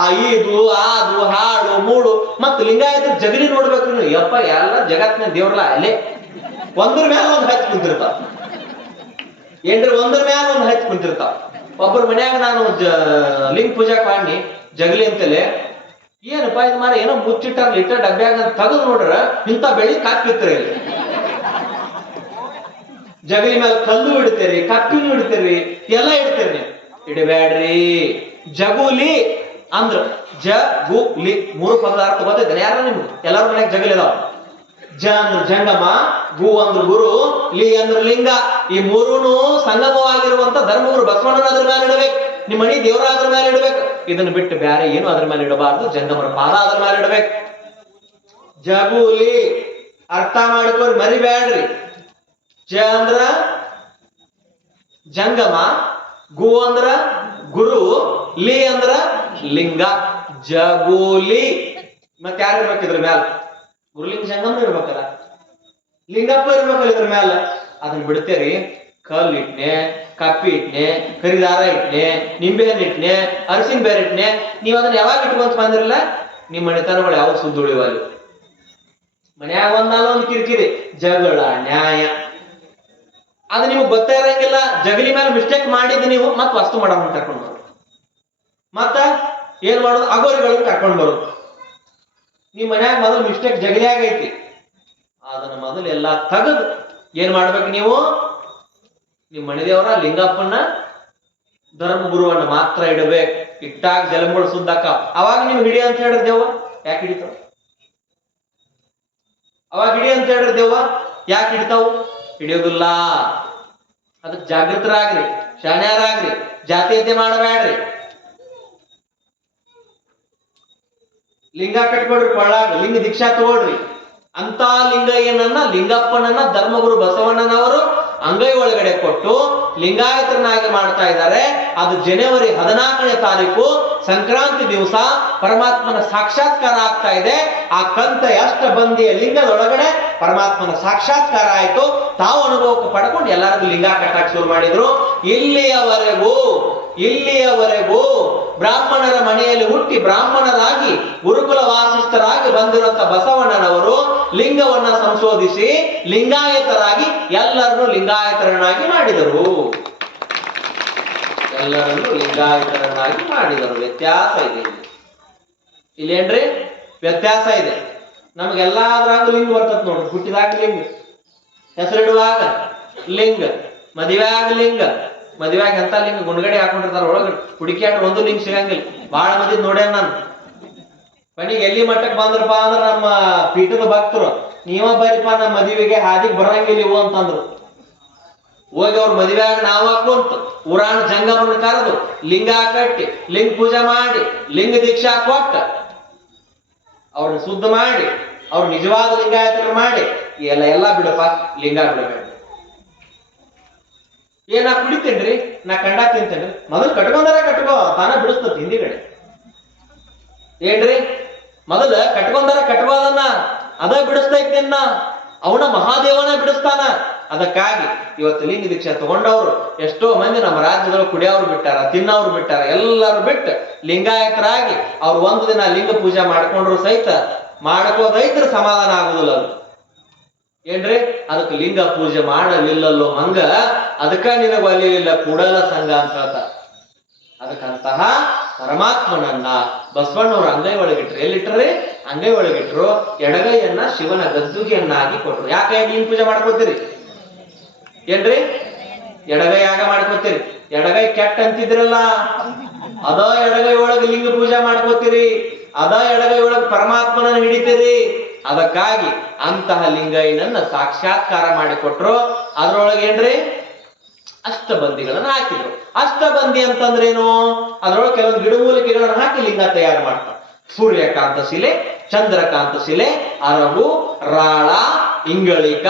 ಆ ಇದು ಅದು ಹಾಡು ಮೂಡು ಮತ್ ಲಿಂಗಾಯತರ ಜಗಲಿ ನೋಡ್ಬೇಕು ನೀವು. ಯಪ್ಪ ಎಲ್ಲ ಜಗತ್ತಿನ ದೇವ್ರಲ್ಲ ಅಲ್ಲೇ ಒಂದ್ರ ಮ್ಯಾಲ ಒಂದ್ ಹಚ್ಚಿ ಕುಂತಿರ್ತಾವ ಏನ್ರಿ, ಒಂದ್ರ ಮ್ಯಾಲ ಒಂದ್ ಹಚ್ಚಿ ಕುಂತಿರ್ತಾವ. ಒಬ್ಬರ ಮನ್ಯಾಗ ನಾನು ಲಿಂಗ ಪೂಜಾಕ್ ಮಾಡಿ ಜಗಲಿ ಅಂತಲೇ ಏನಪ್ಪಾ ಇದು ಮಾರ ಏನೋ ಮುಚ್ಚಿಟ್ಟಾರ ಇಟ್ಟ ಡಬ್ಬ್ಯಾಗ ತೆಗೆದು ನೋಡ್ರ ಇಂಥ ಬೆಳಿ ಕಾಪಿರ್ತೀರಿ ಇಲ್ಲಿ. ಜಗಲಿ ಮೇಲೆ ಕಲ್ಲು ಇಡ್ತೇರಿ, ಕಪ್ಪಿನೂ ಇಡ್ತೇರಿ, ಎಲ್ಲ ಇಡ್ತೇರಿ. ನೀವು ಇಡಬ್ಯಾಡ್ರಿ. ಜಗುಲಿ ಅಂದ್ರ ಜಗುಲಿ 3 ಪದದ ಅರ್ಥ ಗೊತ್ತೈತೆ ಯಾರ ನಿಮ್ಗೆ? ಎಲ್ಲಾರ ಮನ್ಯಾಗ ಜಗಲಿ ಅದಾವ. ಜ ಅಂದ್ರ ಜಂಗಮ, ಗು ಅಂದ್ರ ಗುರು, ಲಿ ಅಂದ್ರ ಲಿಂಗ. ಈ ಮೂರೂನು ಸಂಗಮವಾಗಿರುವಂತ ಧರ್ಮಗುರು ಬಸವಣ್ಣನ ಅದ್ರ ಮೇಲೆ ಇಡಬೇಕು. ನಿಮ್ಮ ಮನಿ ದೇವರ ಅದ್ರ ಮೇಲೆ ಇಡಬೇಕು. ಇದನ್ನ ಬಿಟ್ಟು ಬ್ಯಾರೆ ಏನು ಅದ್ರ ಮೇಲೆ ಇಡಬಾರ್ದು. ಜಂಗಮರ ಪಾದ ಅದ್ರ ಮೇಲೆ ಇಡಬೇಕು. ಜಗುಲಿ ಅರ್ಥ ಮಾಡಿಕೋರಿ, ಮರಿಬ್ಯಾಡ್ರಿ. ಜ ಅಂದ್ರ ಜಂಗಮ, ಗು ಅಂದ್ರ ಗುರು, ಲಿ ಅಂದ್ರ ಲಿಂಗ. ಜಗುಲಿ. ಮತ್ತೆ ಯಾರು ಇರ್ಬೇಕಿದ್ರ ಮ್ಯಾಲ? ಗುರುಲಿಂಗ ಜಂಗಮ ಇರ್ಬೇಕಲ್ಲ, ಲಿಂಗಪ್ಪ ಇರ್ಬೇಕಲ್ಲ ಇದ್ರ ಮ್ಯಾಲ. ಅದನ್ನ ಬಿಡ್ತೇರಿ. ಕಲ್ ಇಟ್ನೆ, ಕಪ್ಪಿ ಇಟ್ನೆ, ಕರಿದಾರ ಇಟ್ನೆ, ನಿಂಬೆ ಹಣ್ಣು ಇಟ್ನೆ, ಅರಿಶಿನ ಬೇರೆ ಇಟ್ನೆ. ನೀವ್ ಅದನ್ನ ಯಾವಾಗ ಇಟ್ಕೊಂತ ಬಂದಿರಲ್ಲ, ನಿಮ್ ಮನೆತನಗಳು ಯಾವ ಸುದ್ದಿ ಉಳಿವಲ್ಲ. ಮನ್ಯಾಗ ಒಂದೊಂದು ಕಿರಿಕಿರಿ, ಜಗಳ, ನ್ಯಾಯ, ಅದು ನಿಮ್ಗೆ ಗೊತ್ತೇ ಇರಂಗಿಲ್ಲ. ಜಗಲಿ ಮೇಲೆ ಮಿಸ್ಟೇಕ್ ಮಾಡಿದ್ ನೀವು ಮತ್ ವಸ್ತು ಮಾಡೋದನ್ನ ಕರ್ಕೊಂಡ್ ಬರೋದು, ಮತ್ತ ಏನ್ ಮಾಡೋದು ಅಗೋರಿಗಳನ್ನ ಕರ್ಕೊಂಡ್ ಬರೋದು. ನಿಮ್ ಮನ್ಯಾಗ ಮೊದಲು ಮಿಸ್ಟೇಕ್ ಜಗಲಿ ಆಗೈತಿ, ಅದನ್ನ ಮೊದಲು ಎಲ್ಲಾ ತೆಗೆದು ಏನ್ ಮಾಡ್ಬೇಕು ನೀವು? ನಿಮ್ ಮನೆ ದೇವರ ಲಿಂಗಪ್ಪನ ಧರ್ಮಗುರುವನ್ನ ಮಾತ್ರ ಇಡಬೇಕು. ಇಟ್ಟಾಗ ಜಲಮಗಳು ಸುದ್ದಾಕ ಅವಾಗ ನೀವು ಹಿಡಿ ಅಂತ ಹೇಳ್ರಿ ದೇವ ಯಾಕೆ ಹಿಡಿತಾವ? ಅವಾಗ ಹಿಡಿ ಅಂತ ಹೇಳ್ರಿ ದೇವ ಯಾಕೆ ಹಿಡಿತಾವು? ಹಿಡಿಯೋದಿಲ್ಲ. ಅದಕ್ಕೆ ಜಾಗೃತರಾಗ್ರಿ, ಶಾಣ್ಯರಾಗ್ರಿ, ಜಾತೀಯತೆ ಮಾಡಬೇಡ್ರಿ. ಲಿಂಗ ಕಟ್ಕೊಡ್ರಿ, ಕೊಳ್ಳಾಗ ಲಿಂಗ ದೀಕ್ಷಾ ತಗೊಳ್ರಿ. ಅಂತ ಲಿಂಗಯ್ಯನನ್ನ, ಲಿಂಗಪ್ಪನನ್ನ ಧರ್ಮಗುರು ಬಸವಣ್ಣನವರು ಅಂಗೈ ಒಳಗಡೆ ಕೊಟ್ಟು ಲಿಂಗಾಯತರನ್ನಾಗಿ ಮಾಡ್ತಾ ಇದ್ದಾರೆ. ಅದು ಜನವರಿ 14ನೇ ತಾರೀಕು ಸಂಕ್ರಾಂತಿ ದಿವಸ ಪರಮಾತ್ಮನ ಸಾಕ್ಷಾತ್ಕಾರ ಆಗ್ತಾ ಇದೆ. ಆ ಕಂತ ಅಷ್ಟ ಬಂದಿಯ ಲಿಂಗದೊಳಗಡೆ ಪರಮಾತ್ಮನ ಸಾಕ್ಷಾತ್ಕಾರ ಆಯ್ತು. ತಾವು ಅನುಭವಕ್ಕೆ ಪಡ್ಕೊಂಡು ಎಲ್ಲರಿಗೂ ಲಿಂಗ ಕಟ್ಟಕ್ಕೆ ಶುರು ಮಾಡಿದ್ರು. ಇಲ್ಲಿಯವರೆಗೂ ಬ್ರಾಹ್ಮಣರ ಮನೆಯಲ್ಲಿ ಹುಟ್ಟಿ ಬ್ರಾಹ್ಮಣರಾಗಿ ಗುರುಕುಲ ವಾಸಿಷ್ಠರಾಗಿ ಬಂದಿರುವಂತ ಬಸವಣ್ಣನವರು ಲಿಂಗವನ್ನ ಸಂಶೋಧಿಸಿ ಲಿಂಗಾಯತರಾಗಿ ಎಲ್ಲರನ್ನು ಲಿಂಗಾಯತರನ್ನಾಗಿ ಮಾಡಿದರು. ವ್ಯತ್ಯಾಸ ಇದೆ ಇಲ್ಲೇನ್ರಿ? ವ್ಯತ್ಯಾಸ ಇದೆ. ನಮ್ಗೆಲ್ಲಾದ್ರಾಗ ಲಿಂಗ ಬರ್ತದ ನೋಡ್ರಿ. ಹುಟ್ಟಿದಾಗ ಲಿಂಗ, ಹೆಸರಿಡುವಾಗ ಲಿಂಗ, ಮದುವೆಯಾಗ ಲಿಂಗ. ಮದುವೆಯಾಗ ಎಂತ ಲಿಂಗ ಗುಂಡ್ಗಡೆ ಹಾಕೊಂಡಿರ್ತಾರ ಒಳಗಡೆ, ಹುಡುಕಿಯಾಟ ಒಂದು ಲಿಂಗ ಸಿಗಂಗಿಲ್ಲ. ಬಾಳ ಮಂದಿ ನೋಡ್ಯಾನ ನಾನು. ಮನೆಗೆ ಎಲ್ಲಿ ಮಟ್ಟಕ್ಕೆ ಬಂದ್ರಪ್ಪ ಅಂದ್ರ ನಮ್ಮ ಪೀಠದ ಭಕ್ತರು, ನೀವ ಬರೀಪ್ಪ ನಮ್ಮ ಮದುವೆಗೆ ಹಾದಿಗೆ ಬರಂಗಿಲ್ಲ ಇವು ಅಂತಂದ್ರು. ಹೋಗಿ ಅವ್ರ ಮದುವೆಯಾಗ ನಾವ್ ಹಾಕೊಂತ ಊರಾಣ ಜಂಗಮನ ಕರೆದು ಲಿಂಗ ಕಟ್ಟಿ ಲಿಂಗ ಪೂಜೆ ಮಾಡಿ ಲಿಂಗ ದೀಕ್ಷಾ ಕೊಟ್ಟ ಅವ್ರನ್ನ ಶುದ್ಧ ಮಾಡಿ ಅವ್ರ ನಿಜವಾದ ಲಿಂಗಾಯತನ ಮಾಡಿ ಎಲ್ಲ ಬಿಡಪ್ಪ, ಲಿಂಗ ಬಿಡಬೇಡ. ನಾ ಕುಡಿತೇನ್ರಿ, ನಾ ಕಂಡ ತಿಂತೇನ್ರಿ. ಮೊದಲು ಕಟ್ಕೊಂಡಾರ ಕಟ್ಕೋ, ತಾನ ಬಿಡಿಸ್ತತಿ ಹಿಂದಿಗಡೆ. ಏನ್ರಿ? ಮೊದಲ ಕಟ್ಕೊಂಡಾರ ಕಟ್ಕೋದನ್ನ ಅದ ಬಿಡಿಸ್ತೈತಿ ನಿನ್ನ. ಅವನ ಮಹಾದೇವನ ಬಿಡಿಸ್ತಾನ. ಅದಕ್ಕಾಗಿ ಇವತ್ತು ಲಿಂಗ ದೀಕ್ಷೆ ತಗೊಂಡವ್ರು ಎಷ್ಟೋ ಮಂದಿ ನಮ್ಮ ರಾಜ್ಯದೊಳಗೆ ಕುಡಿಯೋರು ಬಿಟ್ಟಾರ, ತಿನ್ನೋರು ಬಿಟ್ಟಾರ. ಎಲ್ಲರೂ ಬಿಟ್ಟು ಲಿಂಗಾಯತರಾಗಿ ಅವ್ರು ಒಂದು ದಿನ ಲಿಂಗ ಪೂಜೆ ಮಾಡ್ಕೊಂಡ್ರು ಸಹಿತ ಮಾಡ್ಕೋದೈತ್ರ ಸಮಾಧಾನ ಆಗುದಿಲ್ಲ. ಅದು ಏನ್ರಿ? ಅದಕ್ಕೆ ಲಿಂಗ ಪೂಜೆ ಮಾಡಲಿಲ್ಲಲ್ಲೋ ಮಂಗ, ಅದಕ್ಕ ನಿನಗೆ ಒಲಿಲಿಲ್ಲ ಕೂಡಲ ಸಂಘ ಅಂತ ಹೇಳ್ತಾರೆ. ಅದಕ್ಕಂತಹ ಪರಮಾತ್ಮನನ್ನ ಬಸವಣ್ಣವ್ರ ಅಂಗೈ ಒಳಗಿಟ್ರು. ಎಲ್ಲಿಟ್ರಿ? ಅಂಗೈ ಒಳಗಿಟ್ರು. ಎಡಗೈಯನ್ನ ಶಿವನ ಗದ್ದುಗೆಯನ್ನಾಗಿ ಕೊಟ್ರು. ಯಾಕೆ ಲಿಂಗ ಪೂಜೆ ಮಾಡ್ಕೋತೀರಿ? ಏನ್ರಿ? ಎಡಗೈ ಯಾಗ ಮಾಡ್ಕೋತೀರಿ. ಎಡಗೈ ಕೆಟ್ಟ ಅಂತಿದ್ರಲ್ಲ, ಅದ ಎಡಗೈ ಒಳಗೆ ಲಿಂಗ ಪೂಜೆ ಮಾಡ್ಕೋತೀರಿ. ಅದ ಎಡಗೈ ಒಳಗೆ ಪರಮಾತ್ಮನನ್ನ ಹಿಡಿತೀರಿ. ಅದಕ್ಕಾಗಿ ಅಂತಹ ಲಿಂಗಯ್ಯನನ್ನ ಸಾಕ್ಷಾತ್ಕಾರ ಮಾಡಿಕೊಟ್ರು. ಅದ್ರೊಳಗೆ ಏನ್ರಿ? ಅಷ್ಟಬಂದಿಗಳನ್ನ ಹಾಕಿದ್ರು. ಅಷ್ಟಬಂದಿ ಅಂತಂದ್ರೇನು? ಅದ್ರೊಳಗೆ ಕೆಲವೊಂದು ಗಿಡಮೂಲಿಕೆಗಳನ್ನ ಹಾಕಿ ಲಿಂಗ ತಯಾರು ಮಾಡ್ತಾರೆ. ಸೂರ್ಯಕಾಂತ ಶಿಲೆ, ಚಂದ್ರಕಾಂತ ಶಿಲೆ, ಅರಗು, ರಾಳ, ಇಂಗಳಿಕ,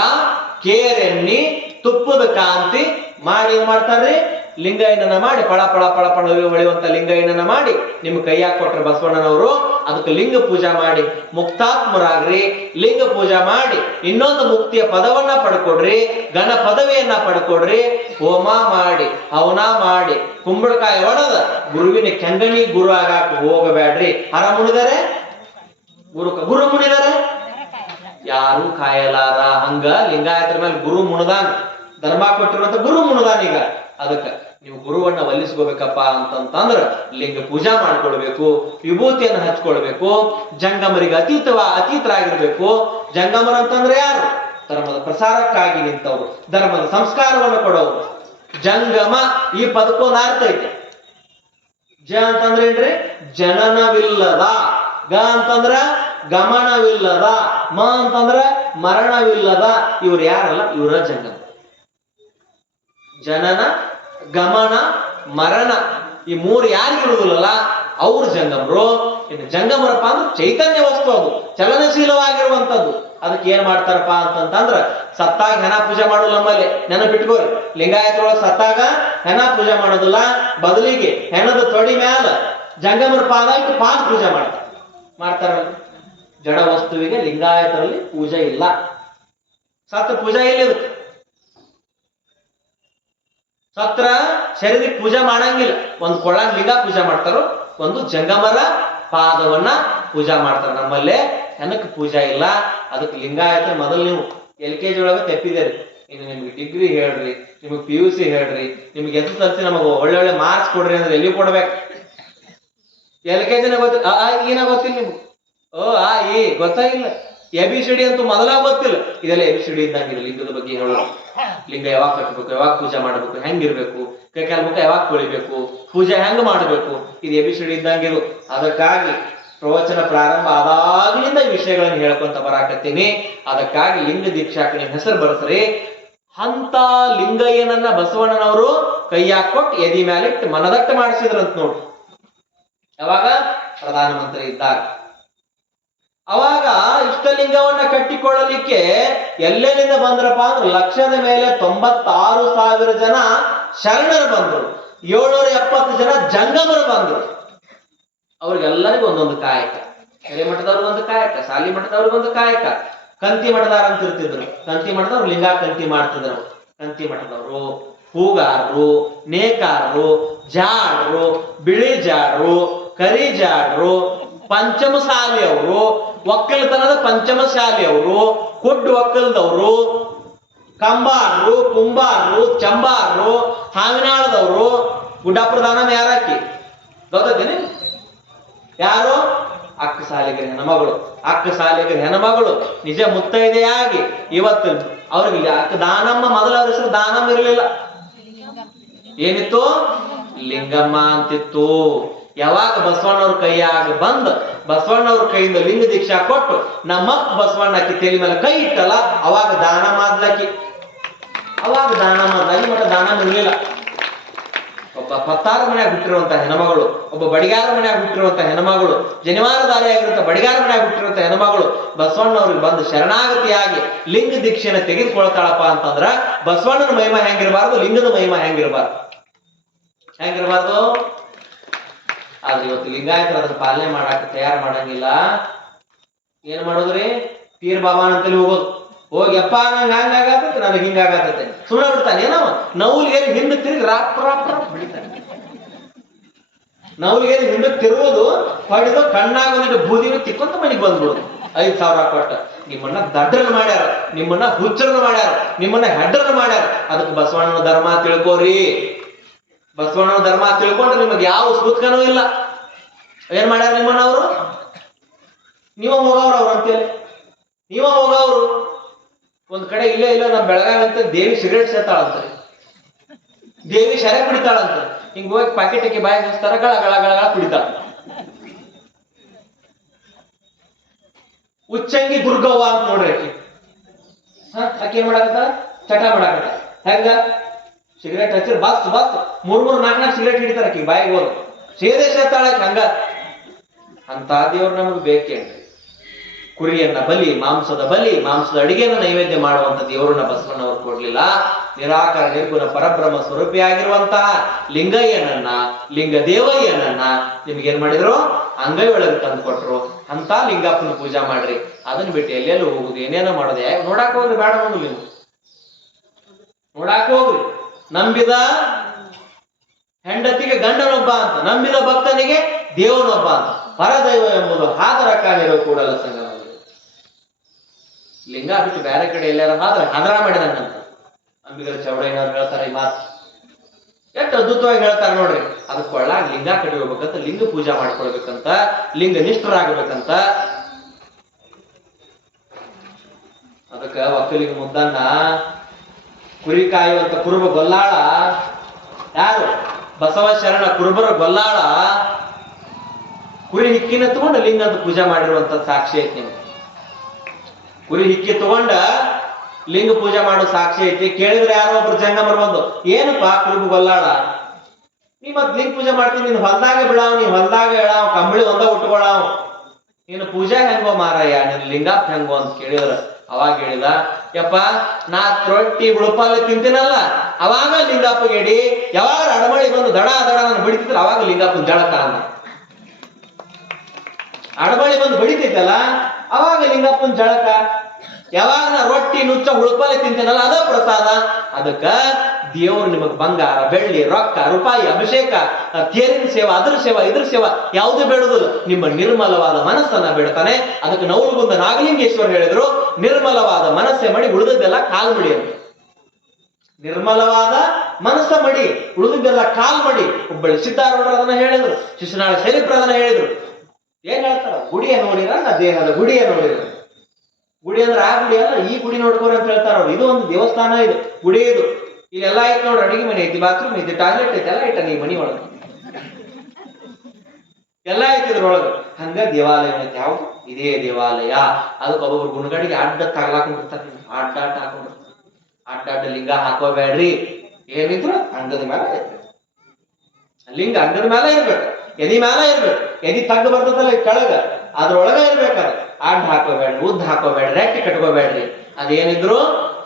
ಕೇರೆಣ್ಣಿ, ತುಪ್ಪದ ಕಾಂತಿ ಮಾಡಿ ಏನ್ ಮಾಡ್ತಾರ್ರಿ? ಲಿಂಗಯ್ಯನನ್ನ ಮಾಡಿ ಪಳ ಪಳ ಪಳ ಪಳ ಹೊಳೆಯುವಂತ ಲಿಂಗಯ್ಯನನ್ನ ಮಾಡಿ ನಿಮ್ ಕೈಯಾಗ ಕೊಟ್ರೆ ಬಸವಣ್ಣನವರು ಅದಕ್ಕೆ ಲಿಂಗ ಪೂಜಾ ಮಾಡಿ ಮುಕ್ತಾತ್ಮರಾಗ್ರಿ. ಲಿಂಗ ಪೂಜಾ ಮಾಡಿ ಇನ್ನೊಂದು ಮುಕ್ತಿಯ ಪದವನ್ನ ಪಡ್ಕೊಡ್ರಿ, ಗಣ ಪದವಿಯನ್ನ ಪಡ್ಕೊಡ್ರಿ. ಹೋಮ ಮಾಡಿ ಹವನ ಮಾಡಿ ಕುಂಬಳಕಾಯಿ ಒಡದ ಗುರುವಿನ ಕೆಂಗಣಿ ಗುರು ಆಗಾಕ ಹೋಗಬೇಡ್ರಿ. ಹರ ಮುನಿದರೆ ಗುರು ಮುನಿದರೆ ಯಾರು ಕಾಯಲಾರ. ಹಂಗ ಲಿಂಗಾಯತರ ಮೇಲೆ ಗುರು ಮುಣದಾನ, ಧರ್ಮ ಕೊಟ್ಟಿರುವಂತ ಗುರು ಮುಣದಾನ. ಈಗ ಅದಕ್ಕ ನೀವು ಗುರುವನ್ನ ಒಲಿಸ್ಕೋಬೇಕಪ್ಪ ಅಂತಂದ್ರ ಲಿಂಗ ಪೂಜಾ ಮಾಡ್ಕೊಳ್ಬೇಕು, ವಿಭೂತಿಯನ್ನು ಹಚ್ಕೊಳ್ಬೇಕು, ಜಂಗಮರಿಗೆ ಅತೀತರಾಗಿರ್ಬೇಕು. ಜಂಗಮರ ಅಂತಂದ್ರೆ ಯಾರು? ಧರ್ಮದ ಪ್ರಸಾರಕ್ಕಾಗಿ ನಿಂತವ್ರು, ಧರ್ಮದ ಸಂಸ್ಕಾರವನ್ನು ಕೊಡೋರು. ಜಂಗಮ ಈ ಪದಕ್ಕೊಂದು ಅರ್ಥ ಐತೆ. ಜ ಅಂತಂದ್ರೆ ಏನ್ರಿ? ಜನನವಿಲ್ಲದ. ಗ ಅಂತಂದ್ರ ಗಮನವಿಲ್ಲದ. ಮ ಅಂತಂದ್ರ ಮರಣವಿಲ್ಲದ. ಇವ್ರು ಯಾರಲ್ಲ, ಇವರ ಜಂಗಮ. ಜನನ ಗಮನ ಮರಣ ಈ ಮೂರು ಯಾರಿಗಿರುವುದಿಲ್ಲ ಅವ್ರ ಜಂಗಮರು. ಇನ್ನು ಜಂಗಮರಪ್ಪ ಅಂದ್ರೆ ಚೈತನ್ಯ ವಸ್ತು, ಅದು ಚಲನಶೀಲವಾಗಿರುವಂತದ್ದು. ಅದಕ್ಕೆ ಏನ್ ಮಾಡ್ತಾರಪ್ಪ ಅಂತಂದ್ರ ಸತ್ತಾಗ ಹೆಣ ಪೂಜೆ ಮಾಡೋದು ನಮ್ಮಲ್ಲಿ ನೆನಪಿಟ್ಕೋರಿ. ಲಿಂಗಾಯತರೊಳಗೆ ಸತ್ತಾಗ ಹೆಣ ಪೂಜೆ ಮಾಡೋದಿಲ್ಲ, ಬದಲಿಗೆ ಹೆಣದ ತೊಡಿ ಮ್ಯಾಲ ಜಂಗಮರ ಪಾದ ಇಟ್ಟು ಪಾದ ಪೂಜೆ ಮಾಡ್ತಾರ. ಜಡ ವಸ್ತುವಿಗೆ ಲಿಂಗಾಯತರಲ್ಲಿ ಪೂಜೆ ಇಲ್ಲ, ಸತ್ತ ಪೂಜೆ ಇಲ್ಲ. ಸತ್ರ ಶರೀರಕ್ಕೆ ಪೂಜೆ ಮಾಡಂಗಿಲ್ಲ. ಒಂದು ಕೊಳ್ಳ ಲಿಂಗ ಪೂಜೆ ಮಾಡ್ತಾರೋ, ಒಂದು ಜಂಗಮರ ಪಾದವನ್ನ ಪೂಜಾ ಮಾಡ್ತಾರ. ನಮ್ಮಲ್ಲೇ ಹೆಣಕ್ಕೆ ಪೂಜಾ ಇಲ್ಲ. ಅದಕ್ಕೆ ಲಿಂಗಾಯತ ಮೊದಲು ನೀವು LKG ಒಳಗೆ ತೆಪ್ಪಿದೇರಿ. ಇನ್ನು ನಿಮ್ಗೆ ಡಿಗ್ರಿ ಹೇಳ್ರಿ, ನಿಮ್ಗೆ PUC ಹೇಳ್ರಿ, ನಿಮ್ಗೆ SSLC ನಮಗ ಒಳ್ಳೊಳ್ಳೆ ಮಾರ್ಕ್ಸ್ ಕೊಡ್ರಿ ಅಂದ್ರೆ ಎಲ್ಲಿ ಕೊಡ್ಬೇಕು? LKG ಗೊತ್ತಿಲ್ಲ, ಏನ ಗೊತ್ತಿಲ್ಲ ನಿಮ್ಗೆ. ಆ ಈ ಗೊತ್ತಾಗಿಲ್ಲ. ABCD ಅಂತೂ ಮೊದಲ ಗೊತ್ತಿಲ್ಲ. ಇದೆಲ್ಲ ABCD ಇದ್ದಂಗಿಲ್ಲ. ಲಿಂಗದ ಬಗ್ಗೆ ಹೇಳೋದು, ಲಿಂಗ ಯಾವಾಗ ಕಟ್ಟಬೇಕು, ಯಾವಾಗ ಪೂಜೆ ಮಾಡಬೇಕು, ಹೆಂಗಿರ್ಬೇಕು, ಕೈಕಾಲ ಮುಖ ಯಾವಾಗ ತೊಳಿಬೇಕು, ಪೂಜೆ ಹೆಂಗ್ ಮಾಡಬೇಕು, ಇದು ABCD ಇದ್ದಂಗಿರು. ಅದಕ್ಕಾಗಿ ಪ್ರವಚನ ಪ್ರಾರಂಭ ಆದಾಗ್ಲಿಂದ ಈ ವಿಷಯಗಳನ್ನು ಹೇಳ್ಕೊಂತ ಬರಾಕತ್ತೀನಿ. ಅದಕ್ಕಾಗಿ ಲಿಂಗ ದೀಕ್ಷಾಕ ನಿಮ್ ಹೆಸರು ಬರ್ಸ್ರಿ. ಅಂತ ಲಿಂಗಯ್ಯನನ್ನ ಬಸವಣ್ಣನವರು ಕೈಯಾಗ ಕೊಟ್ಟು ಎದಿ ಮ್ಯಾಲಿಟ್ಟು ಮನದಟ್ಟ ಮಾಡಿಸಿದ್ರಂತ ನೋಡ್ರಿ. ಯಾವಾಗ? ಪ್ರಧಾನಮಂತ್ರಿ ಇದ್ದಾಗ. ಅವಾಗ ಇಷ್ಟಲಿಂಗವನ್ನ ಕಟ್ಟಿಕೊಳ್ಳಲಿಕ್ಕೆ ಎಲ್ಲೆಲ್ಲಿಂದ ಬಂದ್ರಪ್ಪ ಅಂದ್ರೆ ಲಕ್ಷದ ಮೇಲೆ 96,000 ಜನ ಶರಣರು ಬಂದ್ರು, 770 ಜನ ಜಂಗಮರು ಬಂದ್ರು. ಅವ್ರಿಗೆಲ್ಲರಿಗೂ ಒಂದೊಂದು ಕಾಯಕ. ಹಿರೇಮಠದವ್ರಿಗೆ ಒಂದು ಕಾಯಕ, ಸಾಲಿ ಮಠದವ್ರಿಗೆ ಒಂದು ಕಾಯಕ, ಕಂತಿ ಮಠದಾರ ಅಂತ ಇರ್ತಿದ್ರು. ಕಂತಿ ಮಠದವ್ರು ಲಿಂಗ ಕಂತಿ ಮಾಡ್ತಿದ್ರು. ಕಂತಿ ಮಠದವರು ಹೂಗಾರರು, ನೇಕಾರರು, ಜಾಡ್ರು, ಬಿಳಿ ಜಾಡ್ರು, ಕರಿ ಜಾಡ್ರು, ಪಂಚಮ ಶಾಲೆಯವರು, ಒಕ್ಕಲತನದ ಪಂಚಮ ಶಾಲೆಯವರು, ಕುಡ್ ಒಕ್ಕಲದವರು, ಕಂಬಾರರು, ಕುಂಬಾರರು, ಚಂಬಾರರು, ಹಾವಿನಾಳದವರು. ಗುಡ್ಡಾಪುರ ದಾನಮ್ಮ ಯಾರಾಕಿ ಗೊತ್ತೇನೆ? ಯಾರು? ಅಕ್ಕ ಸಾಲಿಗರ ಹೆಣ್ಮಗಳು. ಅಕ್ಕ ಸಾಲಿಗರ ಹೆಣ್ಮಗಳು ನಿಜ ಮುತ್ತೈದೆಯಾಗಿ ಇವತ್ತು ಅವ್ರಿಗೆ ಅಕ್ಕ ದಾನಮ್ಮ, ಮೊದಲ ಅವ್ರ ಹೆಸರು ದಾನಮ್ಮ ಇರಲಿಲ್ಲ, ಏನಿತ್ತು? ಲಿಂಗಮ್ಮ ಅಂತಿತ್ತು. ಯಾವಾಗ ಬಸವಣ್ಣವ್ರ ಕೈಯಾಗ ಬಂದ ಬಸವಣ್ಣವ್ರ ಕೈಯಿಂದ ಲಿಂಗ ದೀಕ್ಷಾ ಕೊಟ್ಟು ನಮ್ಮಪ್ಪ ಬಸವಣ್ಣಕ್ಕಿ ತಲೆ ಮೇಲೆ ಕೈ ಇಟ್ಟಲ್ಲ, ಅವಾಗ ದಾನ ಮಾಡ್ಲಕ್ಕಿ. ಅವಾಗ ದಾನ ಮಾಡ್ಲ. ಈ ಮಠ ದಾನ ಇರಲಿಲ್ಲ. ಒಬ್ಬ ಪತ್ತಾರ ಮನ್ಯಾಗ ಹುಟ್ಟಿರುವಂತ ಹೆಣ್ಮಗಳು, ಒಬ್ಬ ಬಡಿಗಾರ ಮನ್ಯಾಗ ಹುಟ್ಟಿರುವಂತ ಹೆಣ್ಮಗಳು, ಜನಿವಾರಧಾರಿಯಾಗಿರುವಂತ ಬಡಿಗಾರ ಮನ್ಯಾಗ ಹುಟ್ಟಿರುವಂತ ಹೆಣ್ಮಗಳು ಬಸವಣ್ಣವ್ರಿಗೆ ಬಂದು ಶರಣಾಗತಿಯಾಗಿ ಲಿಂಗ ದೀಕ್ಷೆನ ತೆಗೆದುಕೊಳ್ತಾಳಪ್ಪ ಅಂತಂದ್ರ ಬಸವಣ್ಣನ ಮಹಿಮಾ ಹೆಂಗಿರಬಾರ್ದು, ಲಿಂಗದ ಮಹಿಮಾ ಹೆಂಗಿರಬಾರ್ದು? ಆದ್ರೆ ಇವತ್ತು ಲಿಂಗಾಯತರು ಅದನ್ನ ಪಾಲನೆ ಮಾಡಾಕ ತಯಾರು ಮಾಡಂಗಿಲ್ಲ. ಏನ್ ಮಾಡೋದ್ರಿ? ಪೀರ್ ಬಾಬಾನ ಅಂತೇಳಿ ಹೋಗೋದು. ಹೋಗ್ಯಪ್ಪ ನಂಗೆ ಹಂಗಾಗತ್ತೆ, ನನಗೆ ಹಿಂಗಾಗತ್ತೆ ಸುಮ್ಮನೆ ಬಿಡ್ತಾನೆ. ಏನವ ನೌಲಿಗೇರಿ ಹಿಂದೆ ತಿರುಗಿ ರಾಪ್ ರಾಪ್ ರಾಪ್ ಬಿಡ್ತಾನೆ. ನೌಲಿಗೇರಿ ಹಿಂದೆ ತಿರುವುದು ಹೊಡೆದು ಕಣ್ಣಾಗೋದಿಟ್ಟು ಬೂದಿನ ತಿಕ್ಕೊಂತ ಮನೆಗೆ ಬಂದ್ಬಿಡೋದು. 5,000 ಕೊಟ್ಟ. ನಿಮ್ಮನ್ನ ದಡ್ಡರನ್ನ ಮಾಡ್ಯಾರ, ನಿಮ್ಮನ್ನ ಹುಚ್ಚರನ್ನ ಮಾಡ್ಯಾರ, ನಿಮ್ಮನ್ನ ಹೆಡ್ಡರನ್ನ ಮಾಡ್ಯಾರ. ಅದಕ್ಕೆ ಬಸವಣ್ಣನ ಧರ್ಮ ತಿಳ್ಕೋರಿ. ಬಸವಣ್ಣನ ಧರ್ಮ ತಿಳ್ಕೊಂಡ್ರೆ ನಿಮಗೆ ಯಾವ ಸುತ್ಕನೂ ಇಲ್ಲ. ಏನ್ ಮಾಡ್ಯಾರ ನಿಮ್ಮನ್ನ ಅವರು? ನೀವ ಹೋಗವ್ರು ಅವ್ರು ಅಂತೇಳಿ, ನೀವ ಹೋಗವ್ರು. ಒಂದ್ ಕಡೆ ಇಲ್ಲೇ ಇಲ್ಲ ನಮ್ ಬೆಳಗಾವಿ ಅಂತ ದೇವಿ ಸಿಗರೇಟ್ ಸೇತಾಳಂತಾರೆ, ದೇವಿ ಶರೆ ಕುಡಿತಾಳಂತ. ಹಿಂಗ್ ಹೋಗಿ ಪಾಕೆಟ್ ಹಾಕಿ ಬಾಯಿ ಹಚ್ತಾರ, ಗಳ ಗಳ ಗಳ ಗಳ ಕುಡಿತಾಳ. ಉಚ್ಚಂಗಿ ದುರ್ಗವ್ವ ಅಂತ ನೋಡ್ರಿ ಆಕಿ. ಆಕಿ ಏನ್ ಮಾಡಾಕತ್ತ? ಚಟ ಮಾಡಾಕತ್ತ. ಹೆಂಗ? ಸಿಗರೇಟ್ ಹಚ್ಚಿರ ಬಸ್ 3-4 ಸಿಗರೇಟ್ ಹಿಡಿತಾರ ಆಕಿ ಬಾಯಿಗೆ ಹೋದ ಸೇದೆ ಸೇತಾಳಕ್ಕೆ. ಹಂಗ ಅಂತ ದೇವ್ರು ನಮಗ್ ಬೇಕೇನ್ರಿ? ಕುರಿಯನ್ನ ಬಲಿ, ಮಾಂಸದ ಅಡಿಗೆನ ನೈವೇದ್ಯ ಮಾಡುವಂತ ದೇವರನ್ನ ಬಸವಣ್ಣವರು ಕೊಡ್ಲಿಲ್ಲ. ನಿರಾಕಾರ ನಿರ್ಗುಣ ಪರಬ್ರಹ್ಮ ಸ್ವರೂಪಿಯಾಗಿರುವಂತಹ ಲಿಂಗಯ್ಯನನ್ನ, ಲಿಂಗ ದೇವಯ್ಯನನ್ನ ನಿಮ್ಗೇನ್ ಮಾಡಿದ್ರು? ಅಂಗೈ ಒಳಗೆ ತಂದು ಕೊಟ್ರು. ಅಂತ ಲಿಂಗಪ್ಪನ ಪೂಜಾ ಮಾಡ್ರಿ. ಅದನ್ನ ಬಿಟ್ಟು ಎಲ್ಲೆಲ್ಲೂ ಹೋಗುದು, ಏನೇನೋ ಮಾಡೋದು. ನೋಡಾಕ ಹೋಗ್ರಿ, ಬೇಡ ಹೋಗ್ಲಿ, ನೀವು ನೋಡಾಕ ಹೋಗ್ರಿ. ನಂಬಿದ ಹೆಂಡತಿಗೆ ಗಂಡನೊಬ್ಬ ಅಂತ, ನಂಬಿದ ಭಕ್ತನಿಗೆ ದೇವನೊಬ್ಬ ಅಂತ. ಪರದೈವ ಎಂಬುದು ಹಾದರ ಕಾಣಿರೋ ಕೂಡಲ ಸಂಗಮ. ಲಿಂಗ ಬಿಟ್ಟು ಬೇರೆ ಕಡೆ ಎಲ್ಲಾರ ಹಾದ್ರ ಹದರ ಮಾಡಿದಂಗಂತ ಅಂಬಿಗರ ಚೌಡಯ್ಯನವ್ರು ಹೇಳ್ತಾರೆ ಈ ಮಾತು. ಎಷ್ಟು ಅದ್ಭುತವಾಗಿ ಹೇಳ್ತಾರೆ ನೋಡ್ರಿ. ಅದಕ್ಕೆ ಒಳಗ ಲಿಂಗ ಕಟ್ಕೋಬೇಕಂತ, ಲಿಂಗ ಪೂಜಾ ಮಾಡ್ಕೊಳ್ಬೇಕಂತ, ಲಿಂಗ ನಿಷ್ಠರಾಗಬೇಕಂತ. ಅದಕ್ಕ ಒಕ್ಕಲಿಗ ಮುದ್ದನ್ನ ಕುರಿ ಕಾಯುವಂತ ಕುರುಬ ಗೊಲ್ಲಾಳ ಯಾರು? ಬಸವ ಶರಣ ಕುರುಬರ ಗೊಲ್ಲಾಳ ಕುರಿ ಹಿಕ್ಕಿನ ತಗೊಂಡು ಲಿಂಗ ಅಂತ ಪೂಜಾ ಮಾಡಿರುವಂತ ಸಾಕ್ಷಿ ಐತಿ ನಿಮ್ಗೆ. ಕುರಿ ಹಿಕ್ಕಿ ತಗೊಂಡ ಲಿಂಗ ಪೂಜೆ ಮಾಡೋ ಸಾಕ್ಷಿ ಐತಿ. ಕೇಳಿದ್ರೆ ಯಾರೋ ಒಬ್ರು ಜಂಗಮರು ಬಂದು, ಏನಪ್ಪಾ ಕುರುಬ ಗೊಲ್ಲಾಳ, ನೀ ಮತ್ ಲಿಂಗ ಪೂಜೆ ಮಾಡ್ತೀನಿ, ನೀನ್ ಹೊಲ್ದಾಗ ಬಿಡಾವ್, ನೀ ಹೊಲ್ದಾಗ ಹೇಳಾವ್, ಕಂಬಳಿ ಒಂದ ಉಟ್ಕೊಳಾವ್, ನೀನು ಪೂಜಾ ಹೆಂಗೋ ಮಾರಯ್ಯ, ನೀನ್ ಲಿಂಗಾಪ್ ಹೆಂಗೋ ಅಂತ ಕೇಳಿದ್ರ ಅವಾಗ ಹೇಳಿದ, ಯಪ್ಪ ನಾ ರೊಟ್ಟಿ ಉಳುಪಲ್ಲಿ ತಿಂತೀನಲ್ಲ ಅವಾಗ ಲಿಂಗಪ್ಪಗೆ ಎಡಿ, ಯಾವಾಗ ಅಡಮಳಿ ಬಂದು ದಡ ನಾನು ಬಿಡಿತಿದ್ರ ಅವಾಗ ಲಿಂಗಪ್ಪನ ಜಳಕ ಅಂದ. ಅಡಮಳಿ ಬಂದು ಬಡಿತೈತಲ್ಲ ಅವಾಗ ಲಿಂಗಪ್ಪನ ಜಳಕ. ಯಾವಾಗ ನಾ ರೊಟ್ಟಿ ನುಚ್ಚ ಉಳುಪಲ್ಲಿ ತಿಂತೀನಲ್ಲ ಅದ ಪ್ರಸಾದ. ಅದಕ್ಕ ದೇವ್ರು ನಿಮಗ್ ಬಂಗಾರ, ಬೆಳ್ಳಿ, ರೊಕ್ಕ, ರೂಪಾಯಿ, ಅಭಿಷೇಕ, ತೇರಿನ ಸೇವಾ, ಅದ್ರ ಸೇವಾ, ಇದ್ರ ಸೇವಾ ಯಾವುದು ಬೇಡುದಿಲ್ಲ, ನಿಮ್ಮ ನಿರ್ಮಲವಾದ ಮನಸ್ಸನ್ನ ಬೇಡ್ತಾನೆ. ಅದಕ್ಕೆ ನವಲಗುಂದ ನಾಗಲಿಂಗೇಶ್ವರ ಹೇಳಿದ್ರು, ನಿರ್ಮಲವಾದ ಮನಸ್ಸೆ ಮಡಿ, ಉಳಿದದ್ದೆಲ್ಲ ಕಾಲ್ ಮಡಿ ಅಂತ. ನಿರ್ಮಲವಾದ ಮನಸ್ಸ ಮಡಿ, ಉಳಿದದ್ದೆಲ್ಲ ಕಾಲ್ ಮಡಿ. ಹುಬ್ಬಳ್ಳಿ ಸಿದ್ದಾರೂಢರು ಅದನ್ನ ಹೇಳಿದ್ರು, ಶಿಶುನಾಳ ಶರೀಫ್ರು ಅದನ್ನ ಹೇಳಿದ್ರು. ಏನ್ ಹೇಳ್ತಾರ? ಗುಡಿಯ ನೋಡಿರ ನಾ ದೇಹದ ಗುಡಿಯ ನೋಡಿರ. ಗುಡಿ ಅಂದ್ರೆ ಆ ಗುಡಿ ಅಲ್ಲ, ಈ ಗುಡಿ ನೋಡ್ಕೋರಿ ಅಂತ ಹೇಳ್ತಾರ ಅವ್ರು. ಇದು ಒಂದು ದೇವಸ್ಥಾನ, ಇದು ಗುಡಿ. ಇದು ಇಲ್ಲೆಲ್ಲ ಐತಿ ನೋಡ್ರಿ, ಅಡಿಗೆ ಮನೆ ಐತಿ, ಬಾತ್ರೂಮ್ ಐತಿ, ಟಾಯ್ಲೆಟ್ ಐತಿ, ಎಲ್ಲ ಐಟ ನೀ ಮನಿ ಒಳಗ ಎಲ್ಲ ಐತಿ ಇದ್ರೊಳಗ. ಹಂಗ ದೇವಾಲಯ ಐತಿ. ಯಾವ್ದು? ಇದೇ ದೇವಾಲಯ. ಅದಕ್ಕೆ ಒಬ್ಬೊಬ್ರು ಗುಣಗಡಿಗೆ ಅಡ್ಡ ತಗಲಾಕೊಂಡಿರ್ತಾರೆ, ಅಡ್ಡ ಹಾಕೊಂಡಿರ್ತಾರೆ. ಅಡ್ಡ ಲಿಂಗ ಹಾಕೋಬೇಡ್ರಿ. ಏನಿದ್ರು ಅಂಗದ ಮೇಲೆ ಇರ್ಬೇಕು, ಲಿಂಗ ಅಂಗದ ಮೇಲೆ ಇರ್ಬೇಕು, ಎದಿ ಮ್ಯಾಲ ಇರ್ಬೇಕು. ಎದಿ ತಗ್ಗ ಬರ್ತದಲ್ಲ ಕೆಳಗ, ಅದ್ರೊಳಗ ಇರ್ಬೇಕಾದ್ರೆ ಅಡ್ಡ ಹಾಕೋಬೇಡ್ರಿ, ಉದ್ದ ಹಾಕೋಬೇಡ್ರಿ, ರೆಕ್ಕೆ ಕಟ್ಕೋಬೇಡ್ರಿ. ಅದೇನಿದ್ರು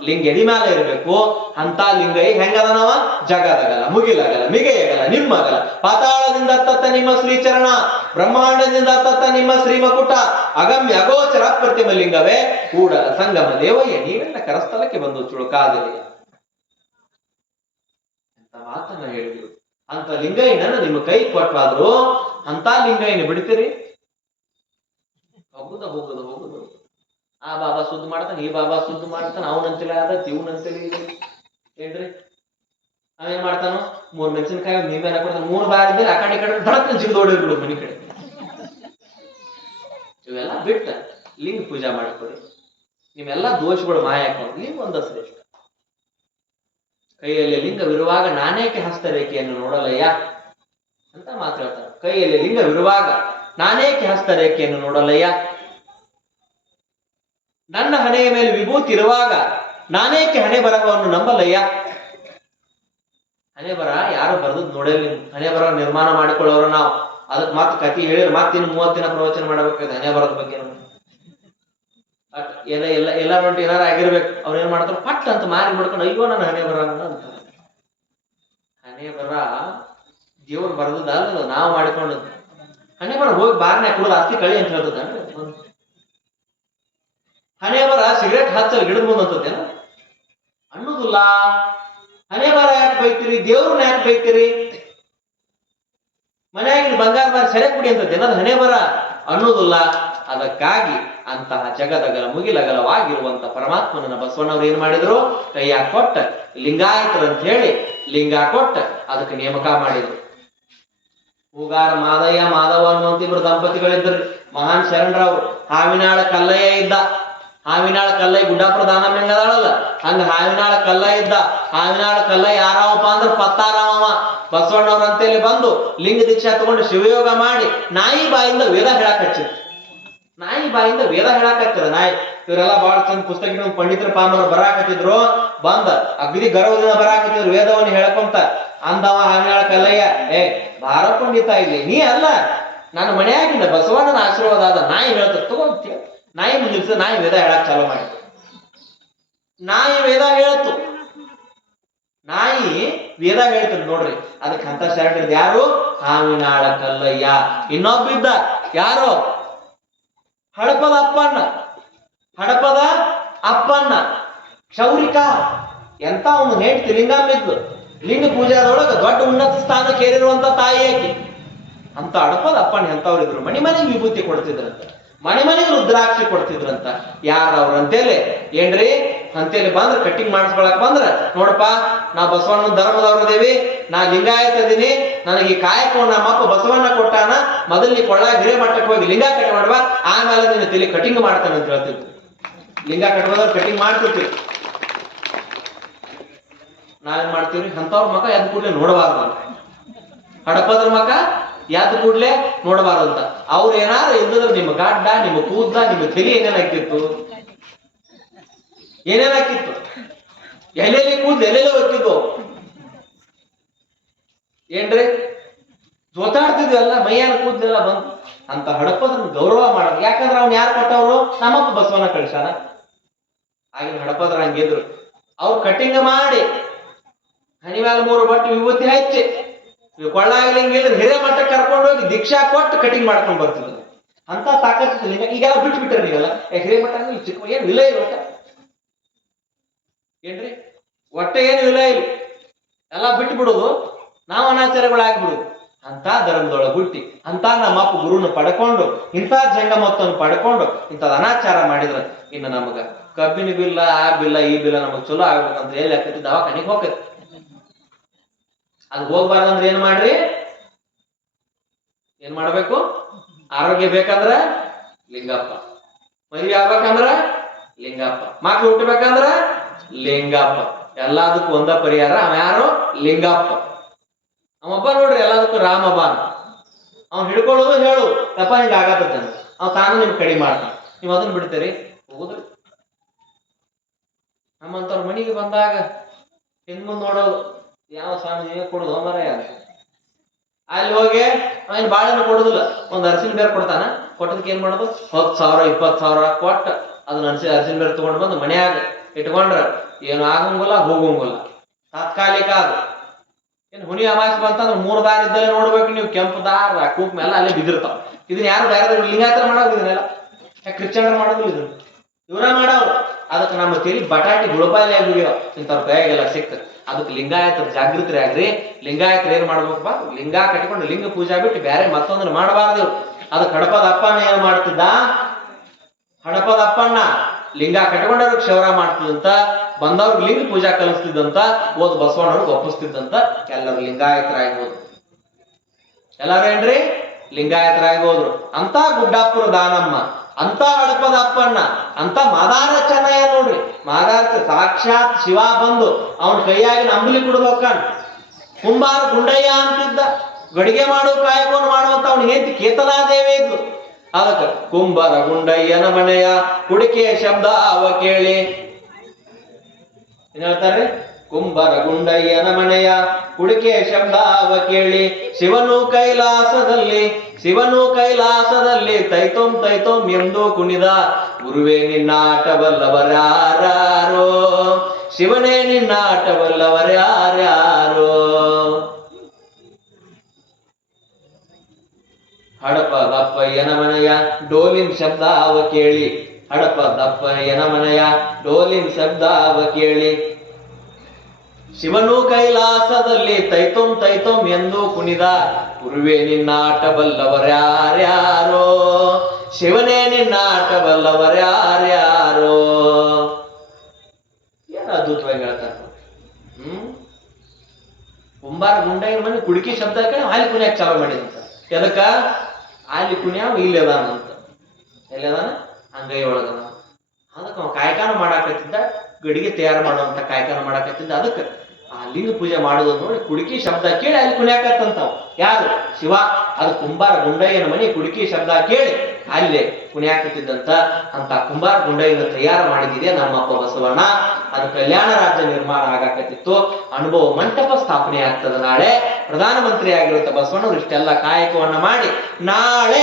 ಲಿಂಗ ಎದಿ ಮ್ಯಾಲ ಇರ್ಬೇಕು. ಅಂತ ಲಿಂಗ ಹೆಂಗದನವ? ಜಗದಗಲ, ಮುಗಿಲಗಲ, ಮಿಗೆಯಗಲ, ನಿಮ್ಮಗಲ, ಪಾತಾಳದಿಂದ ತತ್ತ ನಿಮ್ಮ ಶ್ರೀಚರಣ, ಬ್ರಹ್ಮಾಂಡದಿಂದ ತತ್ತ ನಿಮ್ಮ ಶ್ರೀಮಕುಟ, ಅಗಮ್ಯ ಅಗೋಚರ ಪ್ರತಿಮ ಲಿಂಗವೇ ಕೂಡಲ ಸಂಗಮ ದೇವಯ್ಯ, ನೀವೆಲ್ಲ ಕರಸ್ಥಲಕ್ಕೆ ಬಂದು ಚುಳುಕಾದಿರಿ ಅಂತ ಮಾತನ್ನ ಹೇಳಿದ್ರು. ಅಂತ ಲಿಂಗಯ್ಯನ ನಿಮ್ಮ ಕೈ ಕೊಟ್ಟಾದ್ರು ಅಂತ ಲಿಂಗಯ್ಯನ ಬಿಡ್ತೀರಿ? ಹೋಗುದ ಹೋಗುದು ಹೋಗುದು. ಆ ಬಾಬಾ ಸುದ್ದಿ ಮಾಡ್ತಾನೆ, ಈ ಬಾಬಾ ಸುದ್ದಿ ಮಾಡ್ತಾನೆ, ಅವನಂತಿಲ್ಲ ಆದತ್, ಇವನಂತಿಲ್ಲ ಇದೆ ಏನ್ರಿ. ಅವೇನ್ ಮಾಡ್ತಾನೋ, 3 ಮೆಣಸಿನಕಾಯಿ ನೀವೇ ಹಾಕೊಡ್ತಾನೆ, 3 ಬಾರಿ ಮೇಲೆ ಆ ಕಡೆ ಕಡೆ ಧಡಕ್ನ ಜಿಗಿದು ಓಡಿರ್ಬಿಡು ಮನಿ ಕಡೆ. ಇವೆಲ್ಲ ಬಿಟ್ಟ ಲಿಂಗ ಪೂಜಾ ಮಾಡ್ಕೊಡಿ. ನಿಮ್ಮೆಲ್ಲ ದೋಷಗಳು ಮಾಯ ಹಾಕೊಂಡು ಲಿಂಗ ಒಂದ ಶ್ರೇಷ್ಠ. ಕೈಯಲ್ಲಿ ಲಿಂಗವಿರುವಾಗ ನಾನೇಕೆ ಹಸ್ತರೇಖೆಯನ್ನು ನೋಡಲಯ್ಯ ಅಂತ ಮಾತಾಡ್ತಾರೆ. ಕೈಯಲ್ಲಿ ಲಿಂಗವಿರುವಾಗ ನಾನೇಕೆ ಹಸ್ತರೇಖೆಯನ್ನು ನೋಡಲಯ್ಯ, ನನ್ನ ಹಣೆಯ ಮೇಲೆ ವಿಭೂತಿ ಇರುವಾಗ ನಾನೇಕೆ ಹಣೆ ಬರಹವನ್ನು ನಂಬಲಯ್ಯ. ಹಣೆ ಬರ ಯಾರು ಬರೆದದ್ ನೋಡಲಿ, ಹಣೆ ಬರ ನಿರ್ಮಾಣ ಮಾಡಿಕೊಳ್ಳೋರು ನಾವು. ಅದಕ್ಕೆ ಮತ್ತೆ ಕತಿ ಹೇಳಿದ್ರೆ ಮತ್ತಿನ್ನು 30 ದಿನ ಪ್ರವಚನ ಮಾಡಬೇಕಾದ್ರೆ ಹಣೆ ಬರದ ಬಗ್ಗೆ ಎಲ್ಲ ನೋಡಿ ಏನಾರು ಆಗಿರ್ಬೇಕು. ಅವ್ರು ಏನ್ ಮಾಡ್ತಾರೆ, ಪಟ್ ಅಂತ ಮಾರಿ ಮಾಡ್ಕೊಂಡು ಅಯ್ಯೋ ನನ್ನ ಹಣೆ ಬರ ಅಂತ. ಹಣೆ ಬರ ದೇವ್ರು ಬರೆದಲ್ಲ, ನಾವು ಮಾಡಿಕೊಂಡದ್ದು. ಹಣೆ ಬರ ಹೋಗಿ ಬಾರ್ನೆ ಕುಡಿದು ಅಸ್ತಿ ಕಳಿ ಅಂತ ಹೇಳ್ತದ. ಹಣೆ ಬರ ಸಿಗರೇಟ್ ಹಚ್ಚಲು ಗಿಡದ ಮುಂದೆ ಅಂತದೇನ ಅನ್ನೋದಿಲ್ಲ. ಹಣೆ ಬರ ಯಾಕೆ ಬೈತೀರಿ? ದೇವ್ರನ್ನ ಯಾಕೆ ಬೈತೀರಿ? ಮನೆಯಾಗಿನ ಬಂಗಾರ ಬಾರಿ ಸೆರೆ ಕುಡಿ ಅಂತದೇನ ಅದು ಹಣೆ ಬರ ಅನ್ನೋದಿಲ್ಲ. ಅದಕ್ಕಾಗಿ ಅಂತಹ ಜಗದಗಲ ಮುಗಿಲಗಲವಾಗಿರುವಂತ ಪರಮಾತ್ಮನನ್ನ ಬಸವಣ್ಣವ್ರು ಏನ್ ಮಾಡಿದ್ರು? ಕೈಯ ಕೊಟ್ಟ ಲಿಂಗಾಯತರು ಅಂತ ಹೇಳಿ ಲಿಂಗ ಕೊಟ್ಟ ಅದಕ್ಕೆ ನೇಮಕ ಮಾಡಿದ್ರು. ಹೂಗಾರ ಮಾದಯ್ಯ ಮಾಧವ ಅನ್ನುವಂತ ಇಬ್ರು ದಂಪತಿಗಳಿದ್ರು. ಮಹಾನ್ ಶರಣರವ್ರು. ಹಾವಿನಾಳ ಕಲ್ಲಯ್ಯ ಇದ್ದ. ಹಾವಿನಾಳ ಕಲ್ಲಯ್ಯ ಗುಡ್ಡಾಪುರ ದಾನಮ್ಮ ಹೆಂಗದಾಳಲ್ಲ ಹಂಗ ಹಾವಿನಾಳ ಕಲ್ಲಯ್ಯ ಇದ್ದ. ಹಾವಿನಾಳ ಕಲ್ಲಯ್ಯ ಯಾರವಪ್ಪ ಅಂದ್ರೆ ಪತ್ತಾರಾಮ. ಬಸವಣ್ಣವ್ರ ಅಂತೇಳಿ ಬಂದು ಲಿಂಗ ದೀಕ್ಷಾ ತಗೊಂಡು ಶಿವಯೋಗ ಮಾಡಿ ನಾಯಿ ಬಾಯಿಂದ ವೇದ ಹೇಳಕ್ ಹಚ್ಚಿದ್ರು. ನಾಯಿ ಬಾಯಿಂದ ವೇದ ಹೇಳಕ್ ಹಚ್ಚದ ನಾಯಿ. ಇವರೆಲ್ಲ ಬಾಳ ಚಂದ ಪುಸ್ತಕ ಪಂಡಿತರ ಪಾಮರು ಬರಾಕತ್ತಿದ್ರು. ಬಂದ ಅಗ್ದಿ ಗರ್ವದಿಂದ ಬರಾಕತ್ತಿದ್ರು ವೇದವನ್ನು ಹೇಳ್ಕೊಂತ. ಅಂದವ ಹಾವಿನಾಳ ಕಲ್ಲಯ್ಯ, ಭಾರ ಪಂಡಿತ ಇಲ್ಲಿ ನೀ ಅಲ್ಲ, ನನ್ನ ಮನೆಯಾಗಿಂದ ಬಸವಣ್ಣನ ಆಶೀರ್ವಾದ ಆದ ನಾಯಿ ಹೇಳ್ತ ತಗೊಂತ ನಾಯಿ ಮುಂದಿಲ್ಸ ನಾಯಿ ವೇದ ಹೇಳಕ್ ಚಾಲು ಮಾಡಿ. ನಾಯಿ ವೇದ ಹೇಳ್ತು, ನಾಯಿ ವೇದ ಹೇಳ್ತದ ನೋಡ್ರಿ. ಅದಕ್ಕೆ ಅಂತ ಶರ್ಟ್ ಇದ್ ಯಾರು? ಹಾವಿನಾಳ ಕಲ್ಲಯ್ಯ. ಇನ್ನೊಬ್ಬಿದ್ದ ಯಾರು? ಹಡಪದ ಅಪ್ಪಣ್ಣ. ಹಡಪದ ಅಪ್ಪಣ್ಣ ಕ್ಷೌರಿಕ. ಎಂತ ಒಂದು ನೇಟ್ ಲಿಂಗಮ್ಮ ಇದ್ಲು. ಲಿಂಗ ಪೂಜಾದೊಳಗ ದೊಡ್ಡ ಉನ್ನತ ಸ್ಥಾನಕ್ಕೆ ಏರಿರುವಂತ ತಾಯಿ ಆಕಿ. ಅಂತ ಹಡಪದ ಅಪ್ಪಣ್ಣ ಎಂತವ್ರಿದ್ರು. ಮನೆ ಮನೆಗೆ ವಿಭೂತಿ ಕೊಡ್ತಿದ್ರಂತ, ಮನೆ ಮನೆಗೆ ರುದ್ರಾಕ್ಷಿ ಕೊಡ್ತಿದ್ರಂತ. ಯಾರ ಅವ್ರ ಅಂತೇಳಿ ಏನ್ರಿ ಅಂತೇಳಿ ಬಂದ್ರ ಕಟ್ಟಿಂಗ್ ಮಾಡಿಸ್ಕೊಳಕ್ ಬಂದ್ರ, ನೋಡಪ್ಪ ನಾ ಬಸವಣ್ಣ ಧರ್ಮದವ್ರದೇವಿ, ನಾ ಲಿಂಗಾಯತ ಇದೀನಿ, ನನಗೆ ಈ ಕಾಯಕವನ್ನು ನಮ್ಮಪ್ಪ ಬಸವಣ್ಣ ಕೊಟ್ಟಾನ, ಮೊದಲು ಕೊಳ್ಳ ಗಿರೇ ಮಟ್ಟಕ್ಕೆ ಹೋಗಿ ಲಿಂಗ ಕಟ್ ಮಾಡುವ, ಆಮೇಲೆ ನಿನ್ನ ತಲೆ ಕಟಿಂಗ್ ಮಾಡ್ತಾನೆ ಅಂತ ಹೇಳ್ತಿದ್ರು. ಲಿಂಗ ಕಟ್ಬೋದವ್ರು ಕಟಿಂಗ್ ಮಾಡ್ತಿರ್ತೀವಿ. ನಾವೇನ್ ಮಾಡ್ತೀವ್ರಿ? ಅಂತವ್ರ ಮಕ ಎದ್ ಕೂಡ್ಲೆ ನೋಡಬಾರ್ದು ಅಂತ. ಹಡಪದ್ರ ಮಕ ಎದ್ ಕೂಡ್ಲೆ ನೋಡಬಾರ್ದು ಅಂತ. ಅವ್ರು ಏನಾರು ಇಲ್ಲದ್ರೆ ನಿಮ್ಮ ಗಡ್ಡ, ನಿಮ್ಮ ಕೂದ್ದ, ನಿಮ್ಮ ತಲೆ ಏನೇನ್ ಹಾಕಿತ್ತು? ಏನೇನ್ ಹಾಕಿತ್ತು? ಎಲ್ಲೆಲ್ಲಿ ಕೂದ್ಲು ಎಲ್ಲೆಲ್ಲಿ ಹೋಗ್ತಿದ್ವು ಏನ್ರಿ? ಜೋತಾಡ್ತಿದ್ವಿ ಎಲ್ಲ, ಮೈಯಾನ ಕೂದ್ಲೆಲ್ಲ ಬಂತು. ಅಂತ ಹಡಪದ್ರನ್ನ ಗೌರವ ಮಾಡೋದು. ಯಾಕಂದ್ರೆ ಅವ್ನು ಯಾರು ಕೊಟ್ಟವ್ರು? ನಮ್ಮಪ್ಪ ಬಸವಣ್ಣ ಕಳಿಸಾನ. ಆಗಿನ ಹಡಪದ್ರ ಹಂಗಿದ್ರು. ಅವ್ರು ಕಟಿಂಗ್ ಮಾಡಿ ಹನಿ ಮೇಲೆ 3 ಬಟ್ಟೆ ವಿಭೂತಿ ಹಚ್ಚಿ ಕೊಳ್ಳಾಗಿಲಿಂಗಿದ್ರೆ ಹಿರೇ ಮಟ್ಟಕ್ಕೆ ಕರ್ಕೊಂಡು ಹೋಗಿ ದೀಕ್ಷಾ ಕೊಟ್ಟು ಕಟಿಂಗ್ ಮಾಡ್ಕೊಂಡು ಬರ್ತಿದ್ರು. ಅಂತ ತಾಕತ್ತು ಲಿಂಗ. ಈಗೆಲ್ಲ ಬಿಟ್ಬಿಟ್ರಿ ನೀವೆಲ್ಲ. ಹಿರೇ ಮಠ ಚಿಕ್ಕ ಏನು ವಿಲಯ ಇಲ್ಲ ಒಟ್ಟ ಏನ್ರಿ? ಒಟ್ಟೆ ಏನು ವಿಲಯ ಇಲ್ಲ, ಎಲ್ಲ ಬಿಟ್ಟು ಬಿಡುದು, ನಾವು ಅನಾಚಾರಗಳಾಗ್ಬಿಡುದು. ಅಂತ ಧರ್ಮದೊಳಗೆ ಹುಟ್ಟಿ ಅಂತ ನಮ್ಮಪ್ಪ ಗುರುನ ಪಡ್ಕೊಂಡು ಇಂಥ ಜಂಗಮತ್ತನ್ನು ಪಡ್ಕೊಂಡು ಇಂಥದ್ ಅನಾಚಾರ ಮಾಡಿದ್ರ ಇನ್ನು ನಮಗ ಕಬ್ಬಿನ ಬಿಲ್ಲ, ಆ ಬಿಲ್ಲ, ಈ ಬಿಲ್ಲ ನಮಗ್ ಚಲೋ ಆಗ್ಬೇಕಂತ ಎಲ್ಲಿ ಹಾಕತಿ? ದವಾಖಾನಿಗೆ ಹೋಗತಿ. ಅದು ಹೋಗ್ಬಾರ್ದಂದ್ರೆ ಏನ್ ಮಾಡ್ರಿ? ಏನ್ ಮಾಡ್ಬೇಕು? ಆರೋಗ್ಯ ಬೇಕಂದ್ರ ಲಿಂಗಪ್ಪ, ಮದುವೆ ಆಗ್ಬೇಕಂದ್ರ ಲಿಂಗಪ್ಪ, ಮಕ್ಳು ಹುಟ್ಟಬೇಕಂದ್ರ ಲಿಂಗಪ್ಪ. ಎಲ್ಲದಕ್ಕೂ ಒಂದ ಪರಿಹಾರ. ಅವ ಯಾರು? ಲಿಂಗಪ್ಪ. ಅವೊಬ್ಬ ನೋಡ್ರಿ ಎಲ್ಲದಕ್ಕೂ ರಾಮಬಾನ. ಅವ್ನು ಹಿಡ್ಕೊಳ್ಳೋದು ಹೇಳು ಯಪ್ಪ ಹಿಂಗ ಆಗತ್ತ, ಅವ್ ತಾನು ನಿಮ್ ಕಡಿಮೆ ಮಾಡ್ತಾನ. ನೀವ್ ಅದನ್ನ ಬಿಡ್ತೀರಿ? ಹೋಗುದ್ರಿ. ನಮ್ಮಂತವ್ರ ಮನೆಗೆ ಬಂದಾಗ ಹಿಂದ್ ನೋಡೋದು, ಯಾವ ಸ್ವಾಮಿ ನೀವೇ ಕೊಡುದು ಮರ ಯಾರು? ಅಲ್ಲಿ ಹೋಗಿ ಅವನ್ ಬಾಳೆನ ಕೊಡುದಿಲ್ಲ, ಒಂದ್ ಅರ್ಸಿನ ಬೇರೆ ಕೊಡ್ತಾನ. ಕೊಟ್ಟದಕ್ಕೆ ಏನ್ ಮಾಡೋದು? 10,000 20,000 ಕೊಟ್ಟ ಅದನ್ನ ಅರ್ಸಿನ ಬೇರೆ ತಗೊಂಡ್ ಬಂದು ಮನ್ಯಾಗ ಇಟ್ಕೊಂಡ್ರ ಏನು ಆಗಂಗಿಲ್ಲ, ಹೋಗಂಗಿಲ್ಲ, ತಾತ್ಕಾಲಿಕ. ಅದು ಏನ್ ಹುನಿ ಅಮಾಸೆ ಬಂತಂದ್ರೆ 3 ದಾರ ಇದ್ದಲ್ಲೇ ನೋಡ್ಬೇಕು ನೀವು. ಕೆಂಪು ದಾರ ಕೂಪ್ ಮೇಲೆ ಅಲ್ಲೇ ಬಿದ್ದಿರ್ತಾವ. ಇದನ್ನ ಯಾರು ದಾರದ ಲಿಂಗಾಯತರ ಮಾಡೋದು? ಇದನ್ನೆಲ್ಲ ಕ್ರಿಶ್ಚಿಯನ್ರ ಮಾಡೋದು. ಇದನ್ನ ಇವರ ಮಾಡೋರು. ಅದಕ್ಕೆ ನಮ್ಮ ತಿಳಿ ಬಟಾಟಿ ಗುಳಪಾಲಿ ಆಗಿದೀವ ಇಂಥವ್ರ ಕೈಯಾಗೆಲ್ಲ ಸಿಕ್ತ. ಅದಕ್ಕೆ ಲಿಂಗಾಯತರ ಜಾಗೃತಿ ಆಗ್ರಿ. ಲಿಂಗಾಯತರ ಏನ್ ಮಾಡ್ಬೇಕಪ್ಪ? ಲಿಂಗ ಕಟ್ಕೊಂಡು ಲಿಂಗ ಪೂಜಾ ಬಿಟ್ಟು ಬೇರೆ ಮತ್ತೊಂದನ್ನ ಮಾಡಬಾರ್ದು. ಅದಕ್ಕೆ ಹಡಪದ ಅಪ್ಪಣ್ಣ ಏನ್ ಮಾಡ್ತಿದ್ದ? ಹಡಪದ ಅಪ್ಪಣ್ಣ ಲಿಂಗ ಕಟ್ಕೊಂಡವ್ರಿಗೆ ಕ್ಷೌರ ಮಾಡ್ತಿದ್ದಂತ, ಬಂದವ್ರಿಗೆ ಲಿಂಗ ಪೂಜಾ ಕಲಿಸ್ತಿದ್ದಂತ, ಓದ್ ಬಸವಣ್ಣವ್ರಿಗೆ ಒಪ್ಪಿಸ್ತಿದ್ದಂತ. ಎಲ್ಲರೂ ಲಿಂಗಾಯತರಾಗ್ಬೋದು. ಎಲ್ಲಾರೇನ್ರಿ? ಲಿಂಗಾಯತರಾಗ್ಬೋದ್ರು. ಅಂತ ಗುಡ್ಡಾಪುರ ದಾನಮ್ಮ, ಅಂತ ಹಡಪದ ಅಪ್ಪಣ್ಣ, ಅಂತ ಮಾದಾರ ಚೆನ್ನಯ್ಯ ನೋಡ್ರಿ. ಮಾದಾರ ಸಾಕ್ಷಾತ್ ಶಿವ ಬಂದು ಅವನ ಕೈಯಾಗಿ ನಂಬಲಿ ಕುಡ್ದೋಕಾನ್. ಕುಂಬಾರ ಗುಂಡಯ್ಯ ಅಂತಿದ್ದ. ಗಡಿಗೆ ಮಾಡೋ ಕಾಯಕವನ್ನು ಮಾಡುವಂತ ಅವನ ಹೆಂಡತಿ ಕೇತನಾದೇವಿ ಇದ್ಲು. ಅದಕ್ಕೆ ಕುಂಬಾರ ಗುಂಡಯ್ಯನ ಮನೆಯ ಕುಡಿಕೆಯ ಶಬ್ದ ಅವ ಕೇಳಿ ಏನ್ ಹೇಳ್ತಾರೆ? ಕುಂಬಾರ ಗುಂಡಯ್ಯನ ಮನೆಯ ಕುಡಿಕೆಯ ಶಬ್ದ ಅವ ಕೇಳಿ, ಶಿವನು ಕೈಲಾಸದಲ್ಲಿ ತೈತೋಂ ತೈತೋಂ ಎಂದು ಕುಣಿದ, ಗುರುವೇ ನಿನ್ನಾಟ ಬಲ್ಲವರ್ಯಾರ್ಯಾರೋ, ಶಿವನೇ ನಿನ್ನಾಟ ಬಲ್ಲವರ್ಯಾರ್ಯಾರೋ. ಹಡಪ ದಪ್ಪಯ್ಯನ ಮನೆಯ ಡೋಲಿನ ಶಬ್ದ ಅವ ಕೇಳಿ, ಹಡಪ ದಪ್ಪಯ್ಯನ ಮನೆಯ ಡೋಲಿನ ಶಬ್ದ ಅವ ಕೇಳಿ, ಶಿವನು ಕೈಲಾಸದಲ್ಲಿ ತೈತೋಂ ತೈತೋಂ ಎಂದು ಕುಣಿದ, ಗುರುವೇ ನಿನ್ನಾಟ ಬಲ್ಲವರ್ಯಾರ್ಯಾರೋ, ಶಿವನೇ ನಿನ್ನಾಟ ಬಲ್ಲವರ್ಯಾರ್ಯಾರೋ. ಏನ ಅದ್ಭುತವಾಗಿ ಹೇಳ್ತಾರೆ. ಕುಂಬಾರ ಗುಂಡಯ್ಯನ ಮನೆ ಕುಡಿಕೆ ಶಬ್ದ ಅಲ್ಲಿ ಕುಣಿಯಾಕ ಚಾಲು ಮಾಡಿದಂತ. ಎದಕ್ಕ? ಅಲ್ಲಿ ಕುಣಿಯಾವ ಇಲ್ಲಿ ಅದಾನಂತ. ಎಲ್ಲಿ ಅದಾನ? ಅಂಗೈ ಒಳಗದ. ಅದಕ್ಕೆ ಅವ ಕಾಯಕಾನ ಮಾಡಾಕತ್ತಿದ್ದ, ಗಡಿಗೆ ತಯಾರು ಮಾಡುವಂತ ಕಾಯಕಾನ ಮಾಡಾಕತ್ತಿದ್ದ. ಅದಕ್ಕೆ ಆ ಲಿಂಗ ಪೂಜೆ ಮಾಡೋದು ನೋಡಿ ಕುಡಿಕೆ ಶಬ್ದ ಕೇಳಿ ಅಲ್ಲಿ ಕುಣಿಯಾಕತ್ತಂತಾವ್. ಯಾರು? ಶಿವ. ಅದು ಕುಂಬಾರ ಗುಂಡಯ್ಯನ ಮನೆ ಕುಡಿಕೆ ಶಬ್ದ ಕೇಳಿ ಅಲ್ಲೇ ಕುಣಿಯಾಕತ್ತಿದ್ದಂತ. ಅಂತ ಕುಂಬಾರ ಗುಂಡಯ್ಯನ ತಯಾರು ಮಾಡಿದಿದೆ ನಮ್ಮಪ್ಪ ಬಸವಣ್ಣ. ಅದು ಕಲ್ಯಾಣ ರಾಜ್ಯ ನಿರ್ಮಾಣ ಆಗಾಕತ್ತಿತ್ತು. ಅನುಭವ ಮಂಟಪ ಸ್ಥಾಪನೆ ಆಗ್ತದ. ನಾಳೆ ಪ್ರಧಾನಮಂತ್ರಿ ಆಗಿರುತ್ತ ಬಸವಣ್ಣವ್ರು ಇಷ್ಟೆಲ್ಲ ಕಾಯಕವನ್ನ ಮಾಡಿ ನಾಳೆ